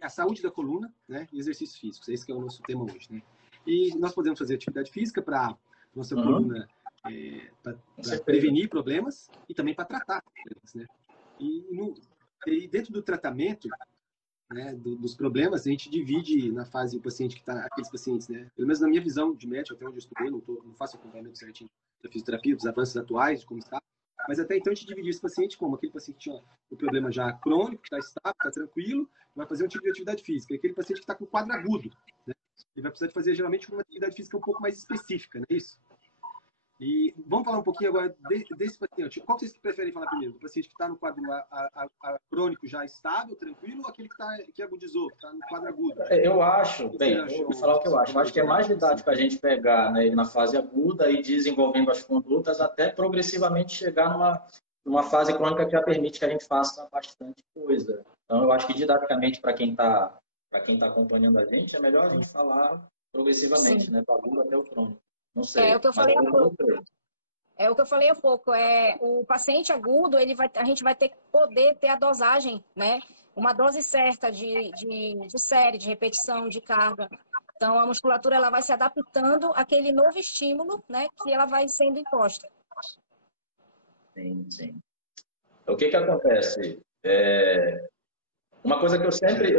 a saúde da coluna, né, e exercícios físicos. Esse que é o nosso tema hoje, né? E nós podemos fazer atividade física para nossa coluna, para prevenir problemas e também para tratar problemas, né? E dentro do tratamento, né, dos problemas, a gente divide na fase o paciente que está, aqueles pacientes, né? Pelo menos na minha visão de médico, até onde eu estudei, não faço acompanhamento certinho da fisioterapia, dos avanços atuais, de como está. Mas até então a gente dividiu esse paciente como aquele paciente que tinha o problema já crônico, que está estável, está tranquilo, vai fazer um tipo de atividade física. E aquele paciente que está com quadro agudo, né? Ele vai precisar de fazer geralmente uma atividade física um pouco mais específica, não é isso? E vamos falar um pouquinho agora desse paciente. Qual vocês preferem falar primeiro? O paciente que está no quadro crônico já estável, tranquilo, ou aquele que agudizou, que está no quadro agudo? Eu acho, vou falar o que eu acho. Eu acho que é mais didático a gente pegar, né, ele na fase aguda e desenvolvendo as condutas até progressivamente chegar numa fase crônica que já permite que a gente faça bastante coisa. Então, eu acho que didaticamente, para quem está acompanhando a gente, é melhor a gente falar progressivamente, né, do agudo até o crônico. Não sei. É o que eu falei há pouco. É o que eu falei há pouco. O paciente agudo, a gente vai poder ter a dosagem, né? Uma dose certa de série, de repetição, de carga. Então, a musculatura ela vai se adaptando àquele novo estímulo, né? Que ela vai sendo imposta. Sim, sim. O que acontece? Uma coisa que eu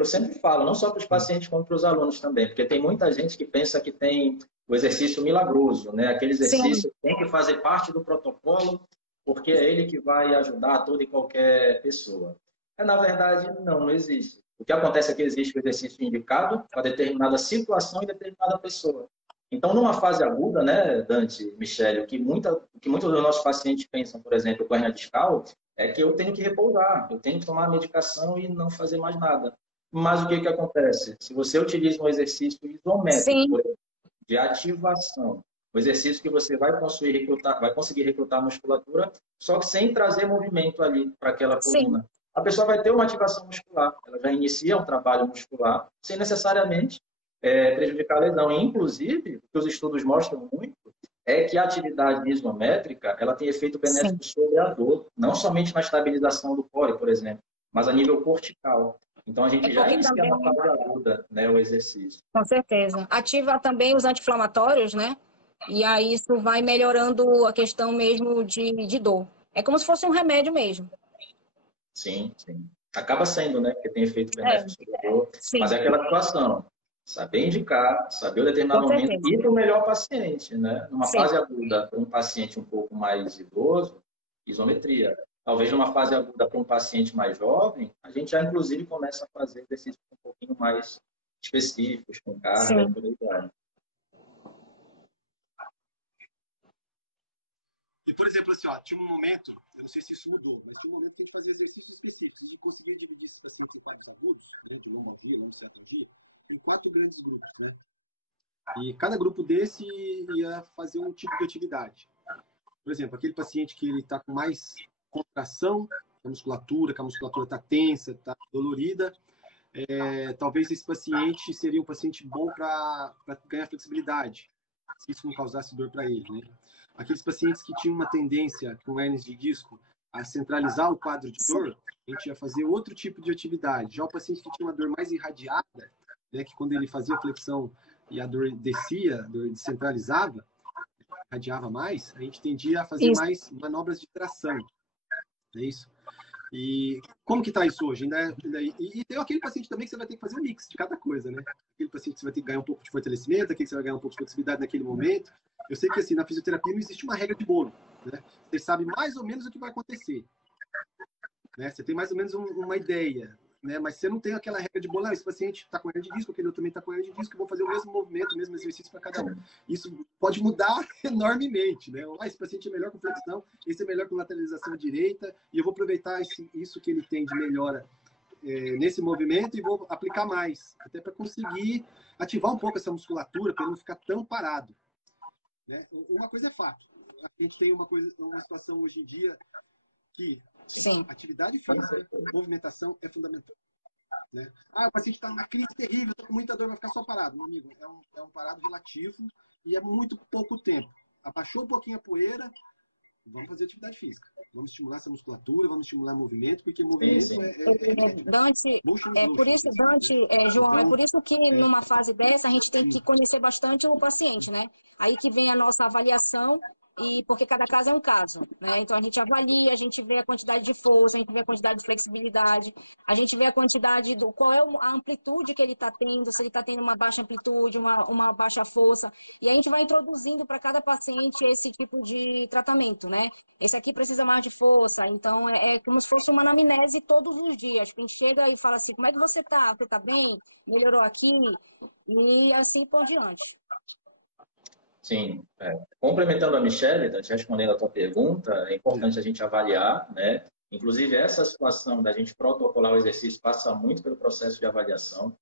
sempre falo, não só para os pacientes, como para os alunos também, porque tem muita gente que pensa que tem o exercício milagroso, né? Aquele exercício tem que fazer parte do protocolo, porque é ele que vai ajudar toda e qualquer pessoa. Na verdade, não existe. O que acontece é que existe o exercício indicado para determinada situação e determinada pessoa. Então, numa fase aguda, né, Dante, Michele, o que muitos dos nossos pacientes pensam, por exemplo, com hernia discal, é que eu tenho que repousar, eu tenho que tomar a medicação e não fazer mais nada. Mas o que acontece? Se você utiliza um exercício isométrico, por exemplo, de ativação, o exercício que você vai conseguir recrutar a musculatura, só que sem trazer movimento ali para aquela coluna. A pessoa vai ter uma ativação muscular, ela já inicia um trabalho muscular, sem necessariamente prejudicar a lesão. E, inclusive, o que os estudos mostram muito é que a atividade isométrica ela tem efeito benéfico sobre a dor, não somente na estabilização do core, por exemplo, mas a nível cortical. Então, a gente já inicia na fase aguda, né, o exercício. Com certeza. Ativa também os anti-inflamatórios, né? E aí isso vai melhorando a questão mesmo de dor. É como se fosse um remédio mesmo. Sim, sim. Acaba sendo, né? Porque tem efeito benéfico sobre a dor. Mas é aquela situação. Saber indicar, saber o determinado momento e para o melhor paciente, né? Numa fase aguda, para um paciente um pouco mais idoso, isometria. Talvez numa fase aguda para um paciente mais jovem, a gente já, inclusive, começa a fazer exercícios um pouquinho mais específicos, com carga e por aí vai. E, por exemplo, assim, tinha um momento, eu não sei se isso mudou, mas tinha um momento que a gente fazia exercícios específicos. A gente conseguia dividir esses pacientes em quadros agudos, né, de lombalgia, lombociatalgia, em 4 grandes grupos, né? E cada grupo desse ia fazer um tipo de atividade. Por exemplo, aquele paciente que ele está com mais contração da musculatura, que a musculatura está tensa, está dolorida, talvez esse paciente seria um paciente bom para ganhar flexibilidade, se isso não causasse dor para ele, né? Aqueles pacientes que tinham uma tendência com hérnias de disco a centralizar o quadro de dor, a gente ia fazer outro tipo de atividade. Já o paciente que tinha uma dor mais irradiada, né, que quando ele fazia flexão e a dor descia, a dor descentralizava, irradiava mais, a gente tendia a fazer mais manobras de tração. É isso. E como que está isso hoje? E tem aquele paciente também que você vai ter que fazer um mix de cada coisa, né? Aquele paciente que você vai ter que ganhar um pouco de fortalecimento, aquele que você vai ganhar um pouco de flexibilidade naquele momento. Eu sei que assim, na fisioterapia não existe uma regra de bolo, né? Você sabe mais ou menos o que vai acontecer, né? Você tem mais ou menos uma ideia, né? Mas você não tem aquela regra de bolo, esse paciente está com hernia de disco, aquele outro também está com hernia de disco, eu vou fazer o mesmo movimento, o mesmo exercício para cada um. Isso pode mudar enormemente, né? Esse paciente é melhor com flexão, esse é melhor com lateralização direita, e eu vou aproveitar isso que ele tem de melhora nesse movimento e vou aplicar mais, até para conseguir ativar um pouco essa musculatura, para ele não ficar tão parado, né? Uma coisa é fato, a gente tem uma situação hoje em dia que atividade física, movimentação é fundamental, né? O paciente está numa crise terrível, está com muita dor, vai ficar só parado. Meu amigo, é um parado relativo e é muito pouco tempo. Abaixou um pouquinho a poeira, vamos fazer atividade física. Vamos estimular essa musculatura, vamos estimular movimento, porque movimento sim. é remédio. Dante, por isso, Dante, João, então, é por isso que numa fase dessa a gente tem que conhecer bastante o paciente, né? Aí que vem a nossa avaliação, e porque cada caso é um caso, né? Então a gente avalia, a gente vê a quantidade de força, a gente vê a quantidade de flexibilidade, a gente vê a quantidade do qual é a amplitude que ele está tendo, se ele está tendo uma baixa amplitude, uma baixa força, e a gente vai introduzindo para cada paciente esse tipo de tratamento, né? Esse aqui precisa mais de força, então é como se fosse uma anamnese todos os dias. A gente chega e fala assim, como é que você está? Você está bem? Melhorou aqui? E assim por diante. Sim. Complementando a Michelle, respondendo a tua pergunta, é importante a gente avaliar, né? Inclusive, essa situação da gente protocolar o exercício passa muito pelo processo de avaliação.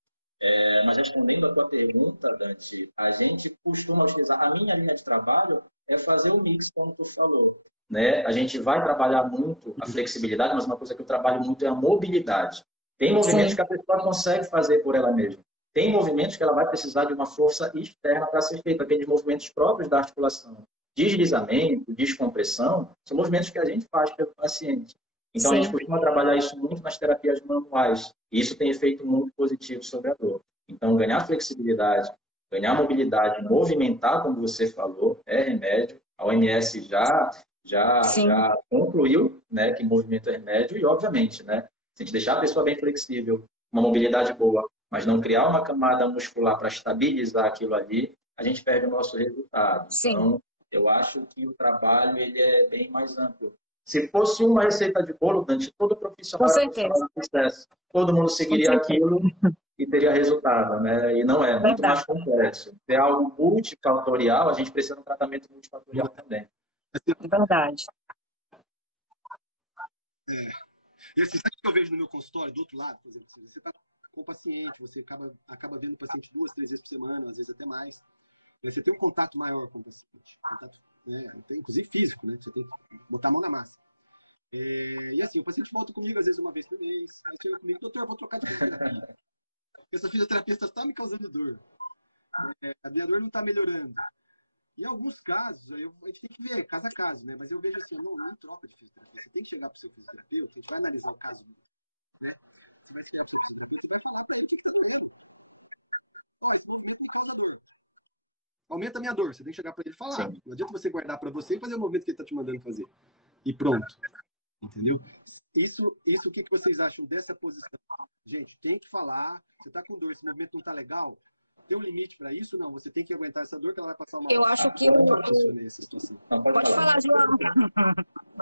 Mas respondendo a tua pergunta, Dante, a gente costuma utilizar, a minha linha de trabalho é fazer o mix, como tu falou, né? A gente vai trabalhar muito a flexibilidade, mas uma coisa que eu trabalho muito é a mobilidade. Tem movimentos Sim. que a pessoa consegue fazer por ela mesma. Tem movimentos que ela vai precisar de uma força externa para ser feita, aqueles movimentos próprios da articulação. Deslizamento, descompressão, são movimentos que a gente faz pelo paciente. Então, a gente costuma trabalhar isso muito nas terapias manuais. E isso tem efeito muito positivo sobre a dor. Então, ganhar flexibilidade, ganhar mobilidade, movimentar, como você falou, é remédio. A OMS já concluiu, né, que movimento é remédio. E, obviamente, né, se a gente deixar a pessoa bem flexível, uma mobilidade boa, mas não criar uma camada muscular para estabilizar aquilo ali, a gente perde o nosso resultado. Sim. Então, eu acho que o trabalho ele é bem mais amplo. Se fosse uma receita de bolo, Dante, todo profissional de sucesso, todo mundo seguiria aquilo e teria resultado, né? E não é, muito mais complexo. É algo multifatorial, a gente precisa de um tratamento multifatorial também. Verdade. E assim, sabe o que eu vejo no meu consultório, do outro lado, por exemplo, você está com o paciente, você acaba vendo o paciente 2, 3 vezes por semana, às vezes até mais. Você tem um contato maior com o paciente, contato, né, inclusive físico, né? Você tem que botar a mão na massa. E assim, o paciente volta comigo às vezes uma vez por mês, aí chega comigo, doutor, eu vou trocar de fisioterapia. Essa fisioterapia está me causando dor. A minha dor não está melhorando. Em alguns casos, a gente tem que ver, caso a caso, né? Mas eu vejo assim, não troca de fisioterapia. Você tem que chegar para o seu fisioterapeuta, a gente vai analisar o caso, né? Você vai chegar para o seu fisioterapeuta e vai falar para ele o que está doendo. Esse movimento me causa dor. Aumenta a minha dor. Você tem que chegar para ele e falar. Sim. Não adianta você guardar para você e fazer o movimento que ele está te mandando fazer. E pronto. Entendeu? Isso o que vocês acham dessa posição? Gente, tem que falar. Você está com dor, esse movimento não está legal? Tem um limite para isso? Não, você tem que aguentar essa dor que ela vai passar uma hora. Eu acho que essa situação. Não, pode falar, João.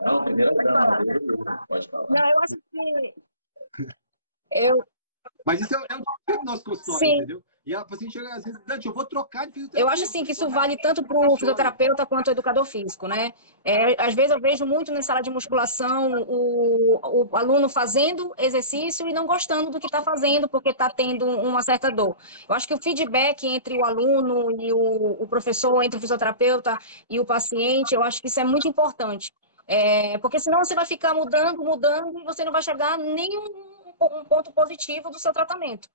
Não, primeira dama. Pode falar. Não, eu acho que Mas isso é o nosso consultório, entendeu? E a paciente chega às vezes, Dante, eu vou trocar de fisioterapia. Eu acho assim que isso vale tanto para o fisioterapeuta quanto o educador físico, né? Às vezes eu vejo muito na sala de musculação o aluno fazendo exercício e não gostando do que está fazendo porque está tendo uma certa dor. Eu acho que o feedback entre o aluno e o professor, entre o fisioterapeuta e o paciente, eu acho que isso é muito importante. Porque senão você vai ficar mudando e você não vai chegar a nenhum ponto positivo do seu tratamento.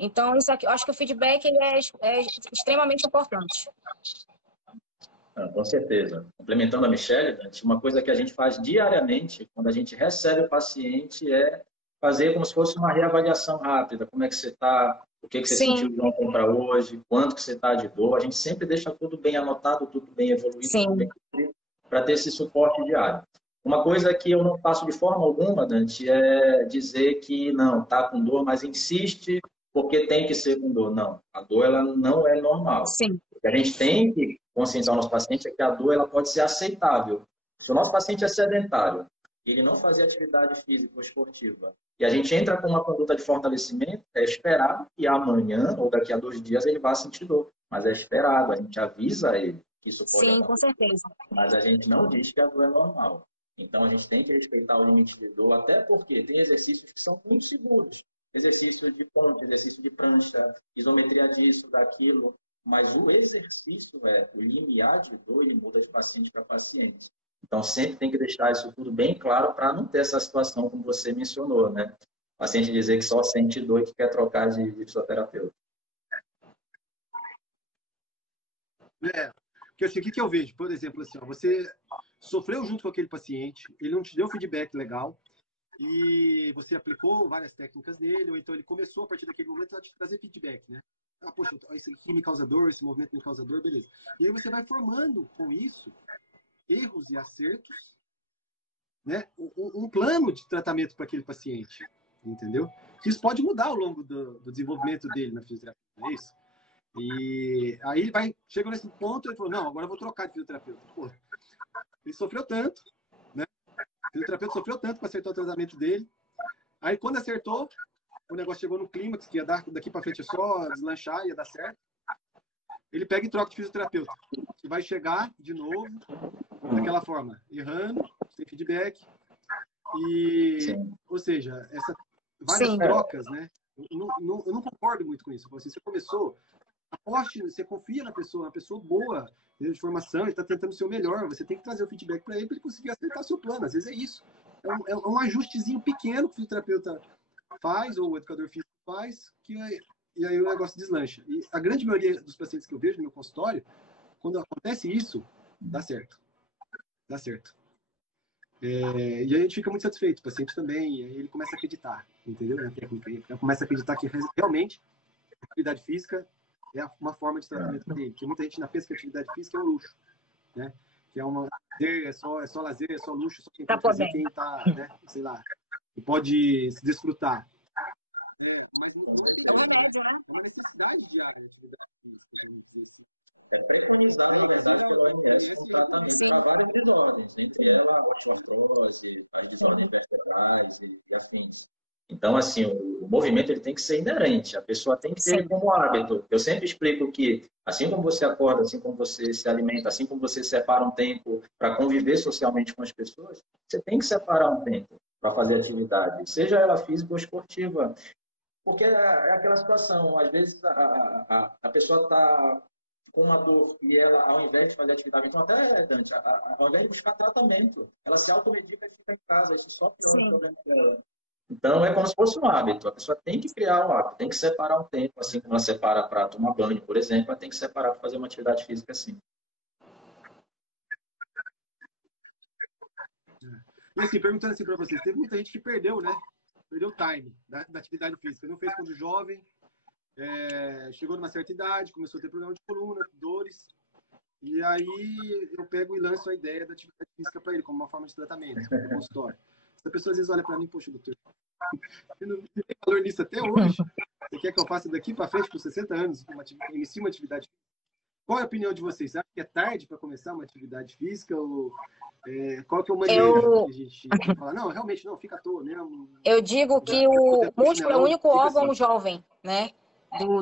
Então, isso aqui, eu acho que o feedback ele é extremamente importante. Com certeza. Complementando a Michelle, uma coisa que a gente faz diariamente, quando a gente recebe o paciente, é fazer como se fosse uma reavaliação rápida. Como é que você está? O que você sentiu de ontem para hoje? Quanto que você está de dor? A gente sempre deixa tudo bem anotado, tudo bem evoluído, tudo bem escrito, para ter esse suporte diário. Uma coisa que eu não faço de forma alguma, Dante, é dizer que não, está com dor, mas insiste porque tem que ser com dor. Não, a dor ela não é normal. Sim. O que a gente tem que conscientizar o nosso paciente é que a dor ela pode ser aceitável. Se o nosso paciente é sedentário e ele não fazia atividade física ou esportiva e a gente entra com uma conduta de fortalecimento, é esperado que amanhã ou daqui a 2 dias ele vá sentir dor. Mas é esperado, a gente avisa ele que isso pode acontecer. Sim, com certeza. Mas a gente não diz que a dor é normal. Então, a gente tem que respeitar o limite de dor, até porque tem exercícios que são muito seguros. Exercício de ponte, exercício de prancha, isometria disso, daquilo. Mas o exercício o limiar de dor, ele muda de paciente para paciente. Então, sempre tem que deixar isso tudo bem claro para não ter essa situação como você mencionou, né? O paciente dizer que só sente dor e que quer trocar de fisioterapeuta. Porque assim, o que eu vejo? Por exemplo, assim, você sofreu junto com aquele paciente, ele não te deu feedback legal, e você aplicou várias técnicas nele, ou então ele começou a partir daquele momento a te trazer feedback, né? Ah, poxa, isso aqui me causa dor, esse movimento me causa dor, beleza. E aí você vai formando com isso erros e acertos, né? Um plano de tratamento para aquele paciente, entendeu? Isso pode mudar ao longo do desenvolvimento dele na fisioterapia, não é isso? E aí ele chegou nesse ponto e falou, não, agora eu vou trocar de fisioterapeuta. Pô, ele sofreu tanto, né? O fisioterapeuta sofreu tanto para acertar o tratamento dele. Aí quando acertou, o negócio chegou no clímax, que ia dar daqui para frente é só deslanchar, ia dar certo. Ele pega e troca de fisioterapeuta. Que vai chegar de novo daquela forma, errando, sem feedback. Ou seja, várias trocas, né? Eu não concordo muito com isso. Você começou, aposte, você confia na pessoa, uma pessoa boa, de formação, ele está tentando ser o melhor. Você tem que trazer o feedback para ele conseguir acertar seu plano. Às vezes é isso. É um ajustezinho pequeno que o fisioterapeuta faz, ou o educador físico faz, e aí o negócio deslancha. E a grande maioria dos pacientes que eu vejo no meu consultório, quando acontece isso, dá certo. Dá certo. E aí a gente fica muito satisfeito, o paciente também, e aí ele começa a acreditar, entendeu? Na técnica, ele começa a acreditar que realmente a atividade física é uma forma de tratamento dele, porque muita gente pensa que a atividade física é um luxo, né? Que é só lazer, é só luxo, só quem pode fazer, quem tá, né? Sei lá, e pode se desfrutar. Mas não é bem um remédio, né? É uma necessidade diária a atividade física, vamos dizer assim. É preconizado, na verdade, pela OMS um tratamento para várias desordens, entre elas a osteoartrose, as desordens vertebrais e afins. Então, assim, o movimento ele tem que ser inerente, a pessoa tem que ter como hábito. Eu sempre explico que, assim como você acorda, assim como você se alimenta, assim como você separa um tempo para conviver socialmente com as pessoas, você tem que separar um tempo para fazer atividade, seja ela física ou esportiva. Porque é aquela situação, às vezes a pessoa está com uma dor e ela, ao invés de fazer atividade, então até, Dante, ao invés de buscar tratamento, ela se automedica e fica em casa, isso só piora o problema dela. Então, é como se fosse um hábito, a pessoa tem que criar um hábito, tem que separar um tempo, assim como ela separa para tomar banho, por exemplo, ela tem que separar para fazer uma atividade física assim. E assim, perguntando assim para vocês, teve muita gente que perdeu, né? Perdeu o time da atividade física, não fez quando jovem, chegou numa certa idade, começou a ter problema de coluna, dores, e aí eu pego e lanço a ideia da atividade física para ele, como uma forma de tratamento, no consultório. Essa pessoa às vezes olha para mim, poxa, doutor, eu não tenho valor nisso até hoje, você quer que eu faça daqui para frente, por 60 anos, inicie uma atividade física? Qual é a opinião de vocês? Você acha que é tarde para começar uma atividade física? Ou, qual que é o manejo que a gente fala? Não, realmente não, fica à toa mesmo. Eu digo que o músculo é o único órgão jovem, né?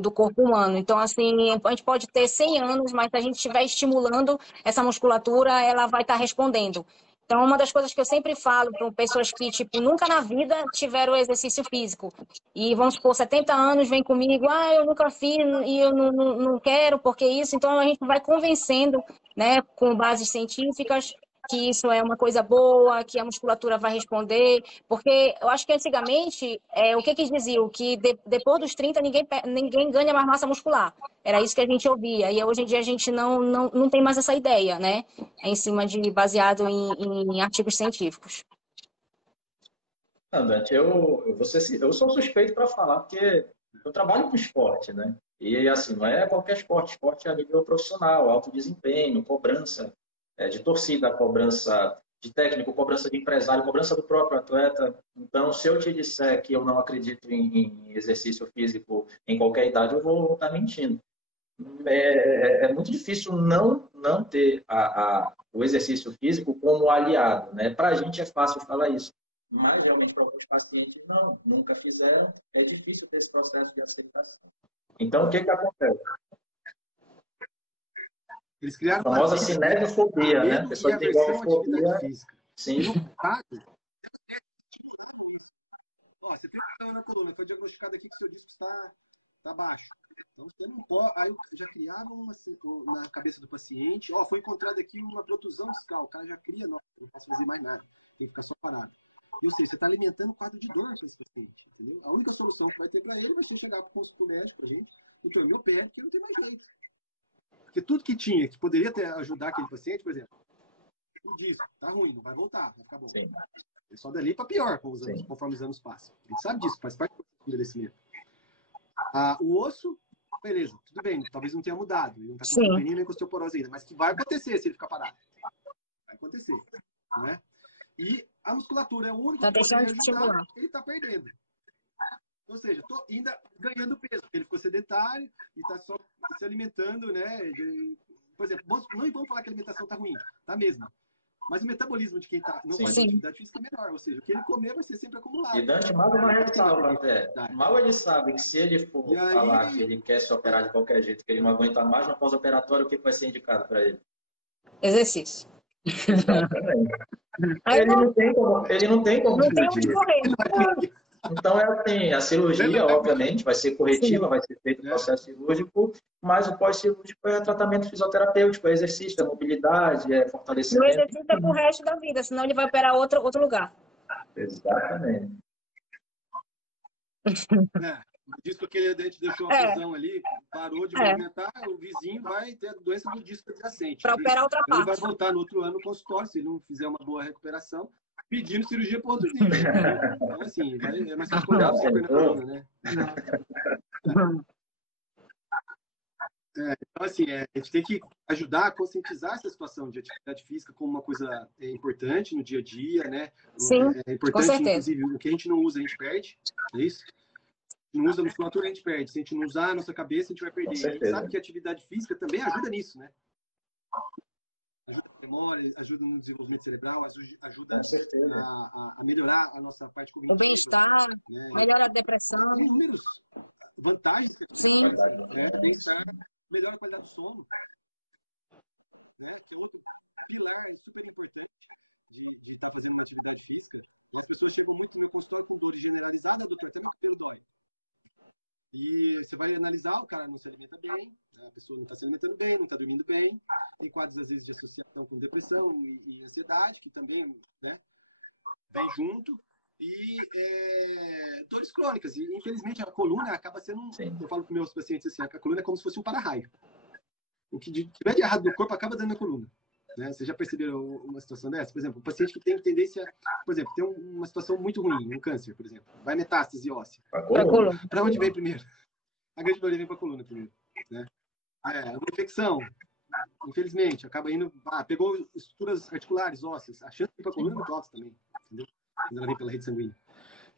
Do corpo humano. Então, assim, a gente pode ter 100 anos, mas se a gente estiver estimulando essa musculatura, ela vai estar respondendo. Então, uma das coisas que eu sempre falo para pessoas que, tipo, nunca na vida tiveram exercício físico. E, vamos supor, 70 anos, vem comigo, eu nunca fiz e eu não quero, porque isso. Então, a gente vai convencendo, né, com bases científicas, que isso é uma coisa boa, que a musculatura vai responder. Porque eu acho que antigamente, o que diziam? Que depois dos 30, ninguém ganha mais massa muscular. Era isso que a gente ouvia. E hoje em dia a gente não tem mais essa ideia, né? Em cima baseado em artigos científicos. Dante, eu sou suspeito para falar, porque eu trabalho com esporte, né? E assim, não é qualquer esporte, esporte é a nível profissional, alto desempenho, cobrança de torcida, cobrança de técnico, cobrança de empresário, cobrança do próprio atleta. Então, se eu te disser que eu não acredito em exercício físico em qualquer idade, eu vou estar mentindo. É muito difícil não ter o exercício físico como aliado, né? Para a gente é fácil falar isso, mas realmente para alguns pacientes nunca fizeram, é difícil ter esse processo de aceitação. Então, o que acontece? Eles criaram a famosa cinesiofobia, né? A pessoa tem gordofobia. Sim. E no caso, eles estimulavam isso. Você tem um problema na coluna, foi diagnosticado aqui que seu disco está baixo. Então, você não pode... Aí já criavam na cabeça do paciente, foi encontrado aqui uma protusão discal. O cara já cria, não posso fazer mais nada, tem que ficar só parado. E, ou seja, você está alimentando um quadro de dor para esse paciente, entendeu? A única solução que vai ter para ele vai ser chegar para o médico, a gente, doutor, me opere, porque não tem mais jeito. Porque tudo que poderia ajudar aquele paciente, por exemplo, o disco, tá ruim, não vai voltar, vai ficar bom. Sim. É só dali para pior conforme os anos passam. A gente sabe disso, faz parte do envelhecimento. O osso, beleza, tudo bem, talvez não tenha mudado, ele não está com osteopenia nem com osteoporose ainda, mas que vai acontecer se ele ficar parado. Vai acontecer, né? E a musculatura é o único que pode ajudar, ele está perdendo. Ou seja, tô ainda ganhando peso, porque ele ficou sedentário e está só se alimentando, né? Por exemplo, não vamos falar que a alimentação está ruim, tá mesmo. Mas o metabolismo de quem não faz atividade física é menor, ou seja, o que ele comer vai ser sempre acumulado. E Dante, mal uma ressalva até. Mal ele sabe que se ele for falar que ele quer se operar de qualquer jeito, que ele não aguenta mais no pós-operatório, o que vai ser indicado para ele? Exercício. Ele não tem como fugir. Então, é assim, a cirurgia, obviamente, vai ser corretiva, vai ser feito o processo cirúrgico, mas o pós-cirúrgico é tratamento fisioterapêutico, é exercício, é mobilidade, é fortalecimento. O exercício é pro resto da vida, senão ele vai operar outro lugar. Exatamente. O disco que a gente deixou a prisão ali, parou de movimentar, o vizinho vai ter a doença do disco adjacente. Para operar outra parte. Ele vai voltar no outro ano no consultório, se ele não fizer uma boa recuperação, pedindo cirurgia para outro dia. Então, assim, é mais fácil olhar o super na coluna, né? Então, assim, a gente tem que ajudar a conscientizar essa situação de atividade física como uma coisa importante no dia a dia, né? Sim, é importante, inclusive, o que a gente não usa, a gente perde, é isso? Se não usa a musculatura, a gente perde. Se a gente não usar a nossa cabeça, a gente vai perder. A gente sabe que a atividade física também ajuda nisso, né? Ajuda na memória, ajuda no desenvolvimento cerebral, ajuda a melhorar a nossa parte cognitiva. O bem-estar, né? Melhora a depressão. Tem inúmeras vantagens que a gente tem. Bem-estar, melhora a qualidade do sono, né? Que é outro pilar super importante de estar fazendo uma atividade física. E as pessoas chegam muito no meu consultório com dores generalizadas, doutor, até meu cabelo dói. E você vai analisar, o cara não se alimenta bem, a pessoa não está se alimentando bem, não está dormindo bem, tem quadros, às vezes, de associação com depressão e ansiedade, que também, né, vem junto, e dores crônicas. E, infelizmente, a coluna acaba sendo eu falo para meus pacientes assim, a coluna é como se fosse um para-raio. O que tiver de errado no corpo acaba dando na coluna. Né? Vocês já perceberam uma situação dessa? Por exemplo, um paciente que tem tendência, por exemplo, tem uma situação muito ruim, um câncer, por exemplo, vai metástase óssea. Para onde vem primeiro? A grande maioria vem para a coluna primeiro. Né? Uma infecção, infelizmente, acaba indo, pegou estruturas articulares, ósseas, a chance de ir para a coluna é muito alta também, entendeu? Quando ela vem pela rede sanguínea.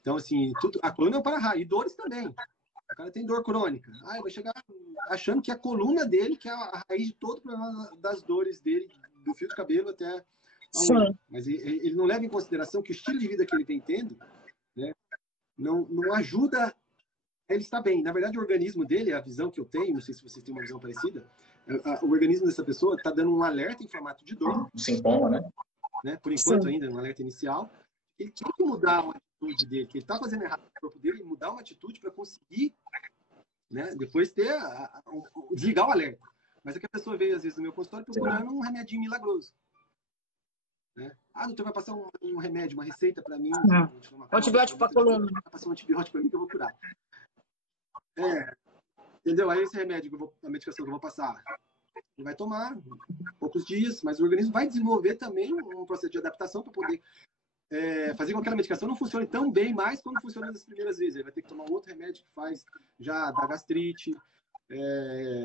Então, assim, a coluna é um para-raio, e dores também. O cara tem dor crônica. Vai chegar achando que a coluna dele, que é a raiz de todo o problema das dores dele, do fio de cabelo até a unha. Mas ele não leva em consideração que o estilo de vida que ele vem tendo, né, não ajuda a ele estar bem. Na verdade, o organismo dele, a visão que eu tenho, não sei se vocês têm uma visão parecida, o organismo dessa pessoa está dando um alerta em formato de dor. Um sintoma, né? Por enquanto ainda, um alerta inicial. Ele tem que mudar uma atitude dele, que ele está fazendo errado no corpo dele, mudar uma atitude para conseguir, né, depois ter desligar o alerta. Mas é que a pessoa veio, às vezes, no meu consultório procurando um remedinho milagroso. Né? Doutor, vai passar um remédio, uma receita para mim. Um antibiótico para a coluna. Vai passar um antibiótico para mim que eu vou curar. Entendeu? Aí esse remédio, a medicação que eu vou passar, ele vai tomar poucos dias, mas o organismo vai desenvolver também um processo de adaptação para poder fazer com que aquela medicação não funcione tão bem mais quando funciona nas primeiras vezes. Ele vai ter que tomar um outro remédio que faz já da gastrite,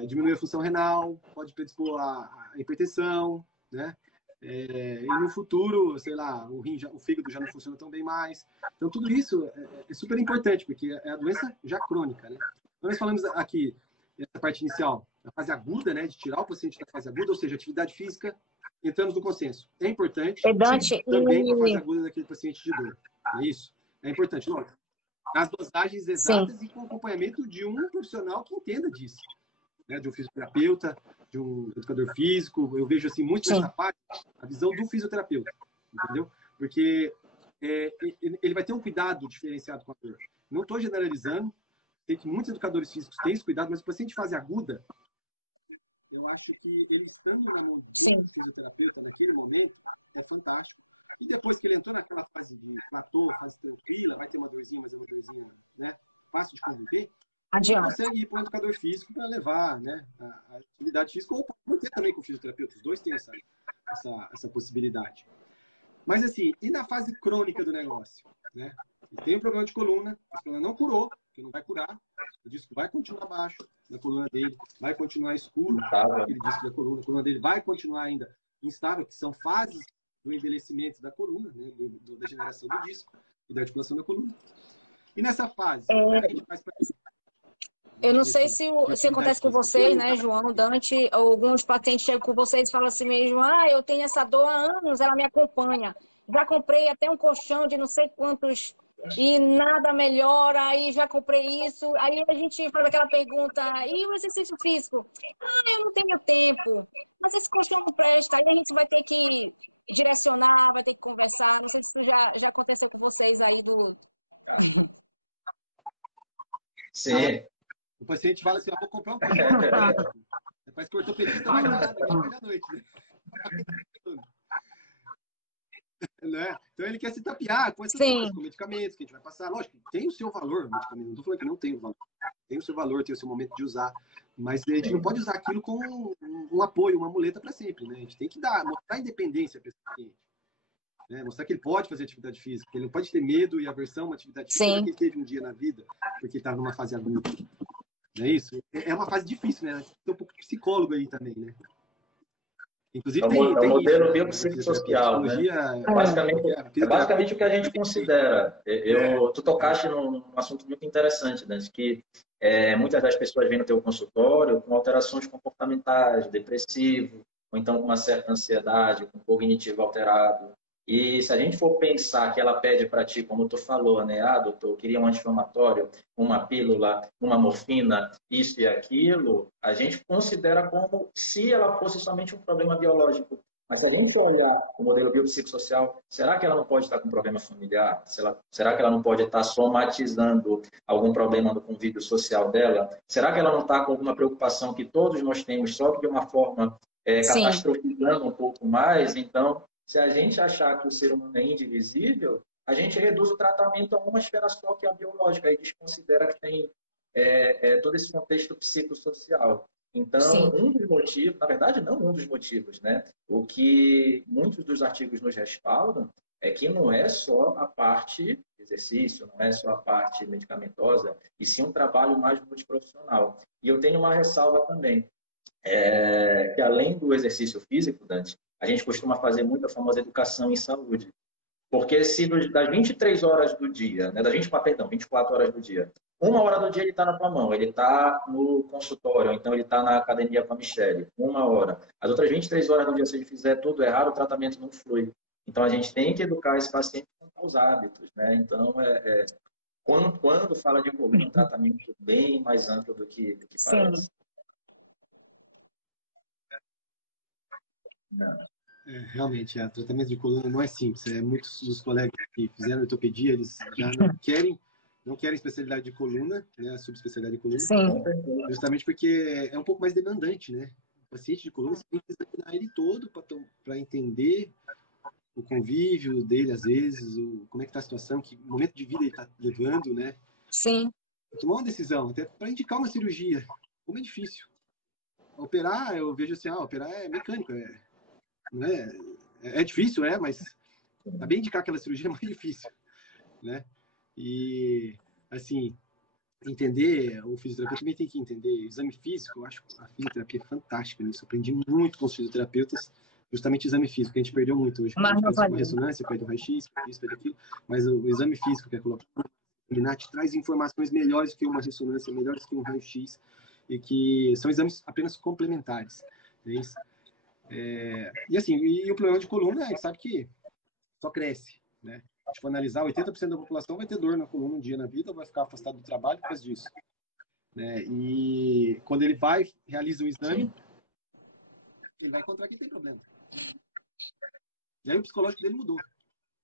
diminuir a função renal, pode predispor a hipertensão, né? E no futuro, sei lá, o fígado já não funciona tão bem mais. Então, tudo isso é super importante, porque é a doença já crônica, né? Então, nós falamos aqui, essa parte inicial, a fase aguda, né? De tirar o paciente da fase aguda, ou seja, atividade física, entramos no consenso. É importante também para a fase aguda daquele paciente de dor. Não é isso? É importante, lógico. As dosagens exatas e com acompanhamento de um profissional que entenda disso. Né? De um fisioterapeuta, de um educador físico. Eu vejo assim, muito nessa parte, a visão do fisioterapeuta. Entendeu? Porque ele vai ter um cuidado diferenciado com a dor. Não estou generalizando. Tem que muitos educadores físicos têm esse cuidado, mas o paciente de fase aguda, eu acho que ele estando na mão de um fisioterapeuta naquele momento é fantástico. E depois que ele entrou naquela fase de platô, fase tranquila, vai ter uma dorzinha, mas é uma dorzinha, né, fácil de conviver, ele consegue ir para um educador físico para levar, né, a atividade física, ou pode ter também com o fisioterapeuta. Os dois têm essa possibilidade. Mas assim, e na fase crônica do negócio, né? Ele tem um problema de coluna, a coluna não curou, porque não vai curar, o disco vai continuar baixo da coluna dele, vai continuar escuro, aquele disco da coluna, a coluna dele vai continuar ainda instável, que são fases do envelhecimento da coluna, né? Da degeneração do disco e da articulação da coluna. E nessa fase, o que a gente faz para eu não sei se acontece com vocês, né, João, Dante, alguns pacientes chegam com vocês e falam assim mesmo, eu tenho essa dor há anos, ela me acompanha. Já comprei até um colchão de não sei quantos e nada melhora, aí já comprei isso. Aí a gente faz aquela pergunta, e o exercício físico? Eu não tenho tempo, mas esse colchão não presta. Aí a gente vai ter que direcionar, vai ter que conversar. Não sei se isso já aconteceu com vocês aí do... Sim. O paciente fala assim, vou comprar um colchão. Depois que o ortopedista vai dar nada aqui à noite, né? Então ele quer se tapear com essas coisas, com medicamentos que a gente vai passar. Lógico, tem o seu valor, medicamento. Não estou falando que não tem o valor. Tem o seu valor, tem o seu momento de usar. Mas a gente não pode usar aquilo como um apoio, uma muleta para sempre, né? A gente tem que mostrar independência para esse paciente. Né? Mostrar que ele pode fazer atividade física, que ele não pode ter medo e aversão a uma atividade física que ele teve um dia na vida, porque ele estava numa fase aguda. Não é isso? É uma fase difícil, né? Tem um pouco de psicólogo aí também, né? Inclusive, tem o modelo isso, biopsicossocial, né? Basicamente o que a gente considera. Tu tocaste num assunto muito interessante, né? Que muitas das pessoas vêm no teu consultório com alterações comportamentais, depressivo, ou então com uma certa ansiedade, com cognitivo alterado. E se a gente for pensar que ela pede para ti, como tu falou, né? Doutor, eu queria um anti-inflamatório, uma pílula, uma morfina, isso e aquilo, a gente considera como se ela fosse somente um problema biológico. Mas se a gente olhar o modelo biopsicossocial, será que ela não pode estar com problema familiar? Será que ela não pode estar somatizando algum problema no convívio social dela? Será que ela não está com alguma preocupação que todos nós temos, só que de uma forma catastrofizando um pouco mais? Então, se a gente achar que o ser humano é indivisível, a gente reduz o tratamento a uma esfera só, que é a biológica, e desconsidera que tem todo esse contexto psicossocial. Então, um dos motivos, na verdade, não um dos motivos, né? O que muitos dos artigos nos respaldam é que não é só a parte exercício, não é só a parte medicamentosa, e sim um trabalho mais multiprofissional. E eu tenho uma ressalva também, que além do exercício físico, Dante, a gente costuma fazer muito a famosa educação em saúde. Porque se das 23 horas do dia, né, 24 horas do dia, 1 hora do dia ele está na tua mão, ele está no consultório, então ele está na academia com a Michelle, 1 hora. As outras 23 horas do dia, se ele fizer tudo errado, o tratamento não flui. Então a gente tem que educar esse paciente com os hábitos, né? Então, quando fala de coluna, um tratamento bem mais amplo do que parece. Não. Realmente, o tratamento de coluna não é simples. Muitos dos colegas que fizeram ortopedia, eles já não querem especialidade de coluna, né, a subespecialidade de coluna, justamente porque é um pouco mais demandante, né? O paciente de coluna, você tem que examinar ele todo para entender o convívio dele, às vezes, como é que está a situação, que momento de vida ele está levando, né? Sim. Tomar uma decisão, até para indicar uma cirurgia, como é difícil. Operar, eu vejo assim, operar é mecânico, não é difícil, mas também indicar aquela cirurgia é mais difícil, né? E, assim, entender, o fisioterapeuta também tem que entender, o exame físico, eu acho a fisioterapia fantástica nisso, aprendi muito com os fisioterapeutas, justamente o exame físico, que a gente perdeu muito hoje, a gente faz uma ressonância, perde o raio-x, isso, perde aquilo, mas o exame físico que é colocado, o LINAT traz informações melhores que uma ressonância, melhores que um raio-x, e que são exames apenas complementares, é isso. E assim, o problema de coluna, a gente sabe que só cresce, né? Se a gente for analisar, 80% da população vai ter dor na coluna um dia na vida, ou vai ficar afastado do trabalho por causa disso, né? E quando ele realiza o exame, ele vai encontrar que ele tem problema. E aí o psicológico dele mudou.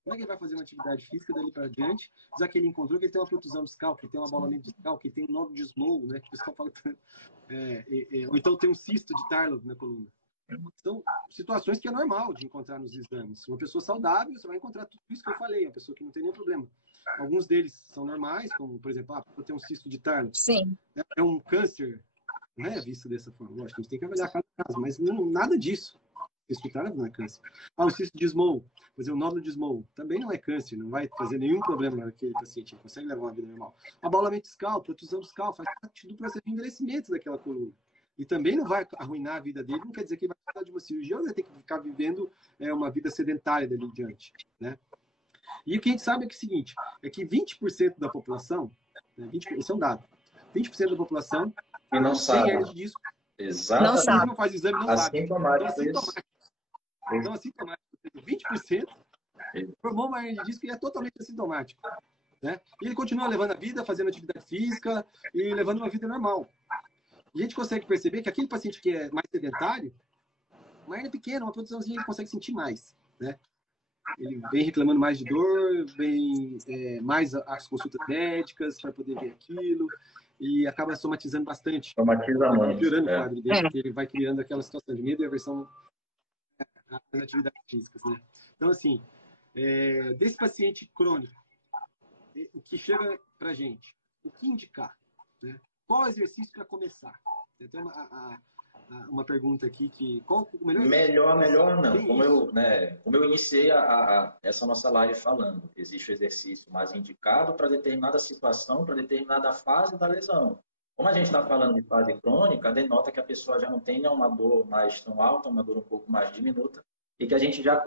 Como é que ele vai fazer uma atividade física dali para diante, já que ele encontrou que ele tem uma protusão discal, que ele tem um abolamento discal, que ele tem um nódulo de Slow, né? Que o pessoal fala tanto. Ou então tem um cisto de Tarlov na coluna. São situações que é normal de encontrar nos exames. Uma pessoa saudável, você vai encontrar tudo isso que eu falei, uma pessoa que não tem nenhum problema. Alguns deles são normais, como, por exemplo, eu tenho um cisto de Tarlov. Sim. É um câncer, não é visto dessa forma. Lógico, a gente tem que avaliar cada caso, mas nada disso. cisto uterino não é câncer. Ah, o cisto de Small, fazer um nódulo de Small, também não é câncer, não vai fazer nenhum problema naquele paciente, ele consegue levar uma vida normal. Abaulamento discal, protusão discal, faz parte do processo de envelhecimento daquela coluna. E também não vai arruinar a vida dele, não quer dizer que ele vai precisar de uma cirurgia ou vai ter que ficar vivendo uma vida sedentária dali em diante, né? E o que a gente sabe é que é o seguinte, é que 20% da população, né, esse é um dado, 20% da população E não tem sabe. hernia de disco. Exatamente. Não sabe. Não faz exame, não sabe. Assintomático. Então, assintomático. 20% formou uma hernia de disco e é totalmente assintomático. Né? E ele continua levando a vida, fazendo atividade física e levando uma vida normal. E a gente consegue perceber que aquele paciente que é mais sedentário, uma hernia pequena, uma produçãozinha, ele consegue sentir mais. Né? Ele vem reclamando mais de dor, vem mais as consultas médicas para poder ver aquilo, e acaba somatizando bastante. Somatiza muito. Piorando o quadro dele, porque ele vai criando aquela situação de medo e aversão às atividades físicas. Né? Então, assim, desse paciente crônico, o que chega para a gente, o que indicar? Né? Qual exercício para começar? Tem uma pergunta aqui que qual o melhor exercício? Melhor não. Como eu iniciei essa nossa live falando, existe o exercício mais indicado para determinada situação, para determinada fase da lesão. Como a gente está falando de fase crônica, denota que a pessoa já não tenha uma dor mais tão alta, uma dor um pouco mais diminuta, e que a gente já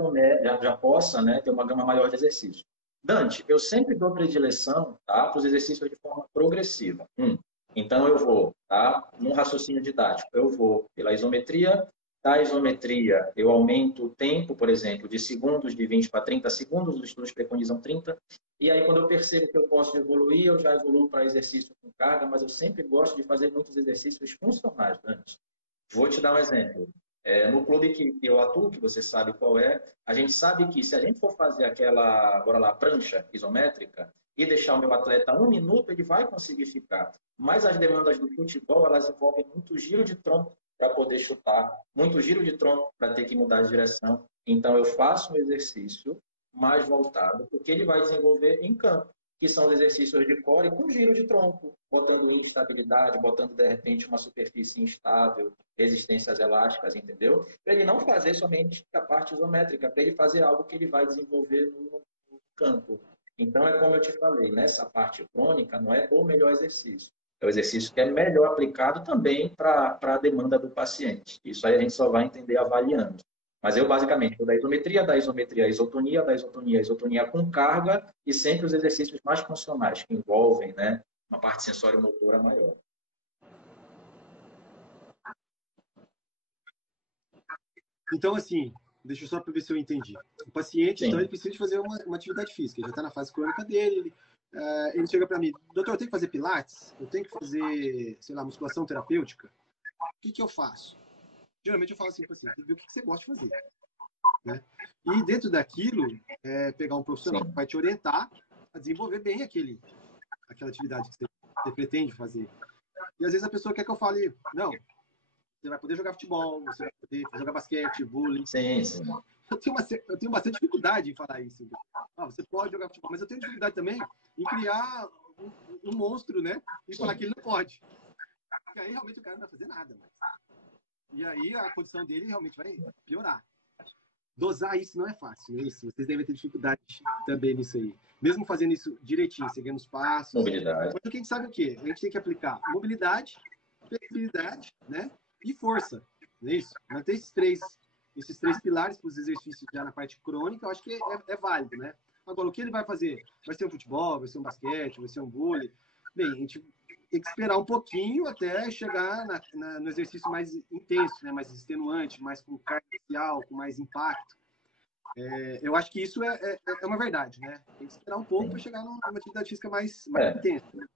possa, né, ter uma gama maior de exercícios. Dante, eu sempre dou predileção, tá, para os exercícios de forma progressiva. Então, eu vou, tá, num raciocínio didático, eu vou pela isometria. Da isometria, eu aumento o tempo, por exemplo, de segundos, de 20 para 30 segundos, os estudos preconizam 30. E aí, quando eu percebo que eu posso evoluir, eu já evoluo para exercício com carga, mas eu sempre gosto de fazer muitos exercícios funcionais, Dante. Vou te dar um exemplo. No clube que eu atuo, que você sabe qual é, a gente sabe que se a gente for fazer aquela, agora lá, prancha isométrica e deixar o meu atleta 1 minuto, ele vai conseguir ficar. Mas as demandas do futebol, elas envolvem muito giro de tronco para poder chutar, muito giro de tronco para ter que mudar de direção. Então, eu faço um exercício mais voltado, porque ele vai desenvolver em campo, que são os exercícios de core com giro de tronco, botando instabilidade, botando, de repente, uma superfície instável, resistências elásticas, entendeu? Para ele não fazer somente a parte isométrica, para ele fazer algo que ele vai desenvolver no campo. Então, é como eu te falei, nessa parte crônica, não é o melhor exercício. É o exercício que é melhor aplicado também para a demanda do paciente. Isso aí a gente só vai entender avaliando. Mas eu, basicamente, vou da isometria à isotonia, da isotonia à isotonia com carga e sempre os exercícios mais funcionais, que envolvem, né, uma parte sensório-motora maior. Então, assim, deixa eu só para ver se eu entendi. O paciente, então, ele precisa de fazer uma atividade física. Ele já está na fase crônica dele, ele chega para mim, doutor, eu tenho que fazer pilates? Eu tenho que fazer, sei lá, musculação terapêutica? O que eu faço? Geralmente eu falo assim para o paciente, tem que ver o que você gosta de fazer. Né? E dentro daquilo, pegar um profissional que vai te orientar a desenvolver bem aquela atividade que você pretende fazer. E às vezes a pessoa quer que eu fale, não, você vai poder jogar futebol, você vai poder jogar basquete, vôlei. Sim. Eu tenho bastante dificuldade em falar isso. Você pode jogar futebol, mas eu tenho dificuldade também em criar um monstro, né? E falar que ele não pode. Porque aí realmente o cara não vai fazer nada mais. E aí a condição dele realmente vai piorar. Dosar isso não é fácil, né? Vocês devem ter dificuldade também nisso aí. Mesmo fazendo isso direitinho, seguindo os passos. Mobilidade. Mas a gente sabe o quê? A gente tem que aplicar mobilidade, flexibilidade, né? E força. Não é isso? Manter esses três pilares para os exercícios já na parte crônica, eu acho que é válido, né? Agora, o que ele vai fazer? Vai ser um futebol, vai ser um basquete, vai ser um vôlei? Bem, a gente tem que esperar um pouquinho até chegar no exercício mais intenso, né? Mais extenuante, mais com carga inicial, com mais impacto. Eu acho que isso é uma verdade, né? Tem que esperar um pouco para chegar numa atividade física mais intensa. Né?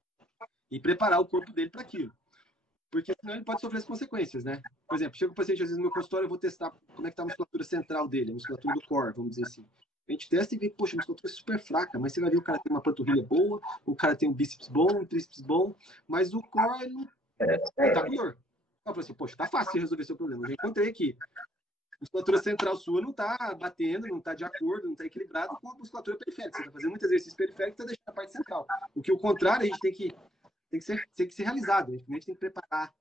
E preparar o corpo dele para aquilo. Porque senão ele pode sofrer as consequências, né? Por exemplo, chega o paciente, às vezes, no meu consultório, eu vou testar como é que está a musculatura central dele, a musculatura do core, vamos dizer assim. A gente testa e vê, poxa, a musculatura é super fraca, mas você vai ver o cara tem uma panturrilha boa, o cara tem um bíceps bom, um tríceps bom, mas o core, ele tá com dor. Eu falei assim, poxa, tá fácil de resolver seu problema. Eu já encontrei aqui. A musculatura central sua não tá batendo, não tá de acordo, não tá equilibrado com a musculatura periférica. Você tá fazendo muito exercício periférico e tá deixando a parte central. O que, o contrário, a gente tem que ser realizado. A gente tem que preparar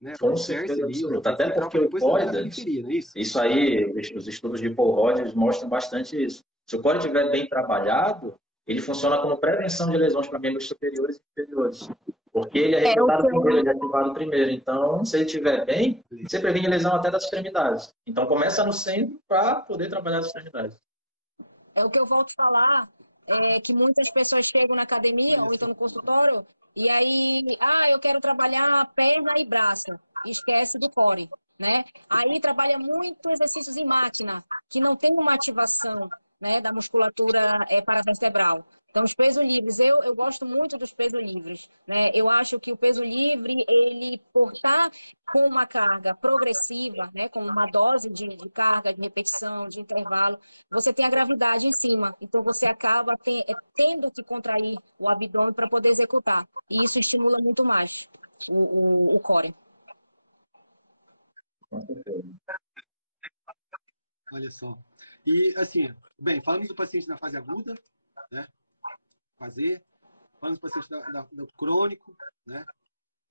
né? Com O certeza ali, absoluta. Até porque o depois trabalhar na CORE, periferia, não é isso? isso aí, os estudos de Paul Rogers mostram bastante isso. Se o CORE estiver bem trabalhado, ele funciona como prevenção de lesões para membros superiores e inferiores. Porque ele é É o recrutado que primeiro, eu, ele é ativado primeiro. Então, se ele estiver bem, você previne lesão até das extremidades. Então, começa no centro para poder trabalhar as extremidades. é o que eu volto a falar, que muitas pessoas chegam na academia Olha ou então só. no consultório e aí, eu quero trabalhar perna e braço, e esquece do core, né? Aí trabalha muito exercícios em máquina, que não tem uma ativação, né, da musculatura paravertebral. Então, os pesos livres, eu gosto muito dos pesos livres, né? Eu acho que o peso livre, ele, por estar com uma carga progressiva, né, com uma dose de carga, de repetição, de intervalo, você tem a gravidade em cima. Então, você acaba tendo que contrair o abdômen para poder executar. E isso estimula muito mais o core. Com certeza. Olha só. E, assim, bem, falamos do paciente na fase aguda, né? Falamos do paciente do crônico, né?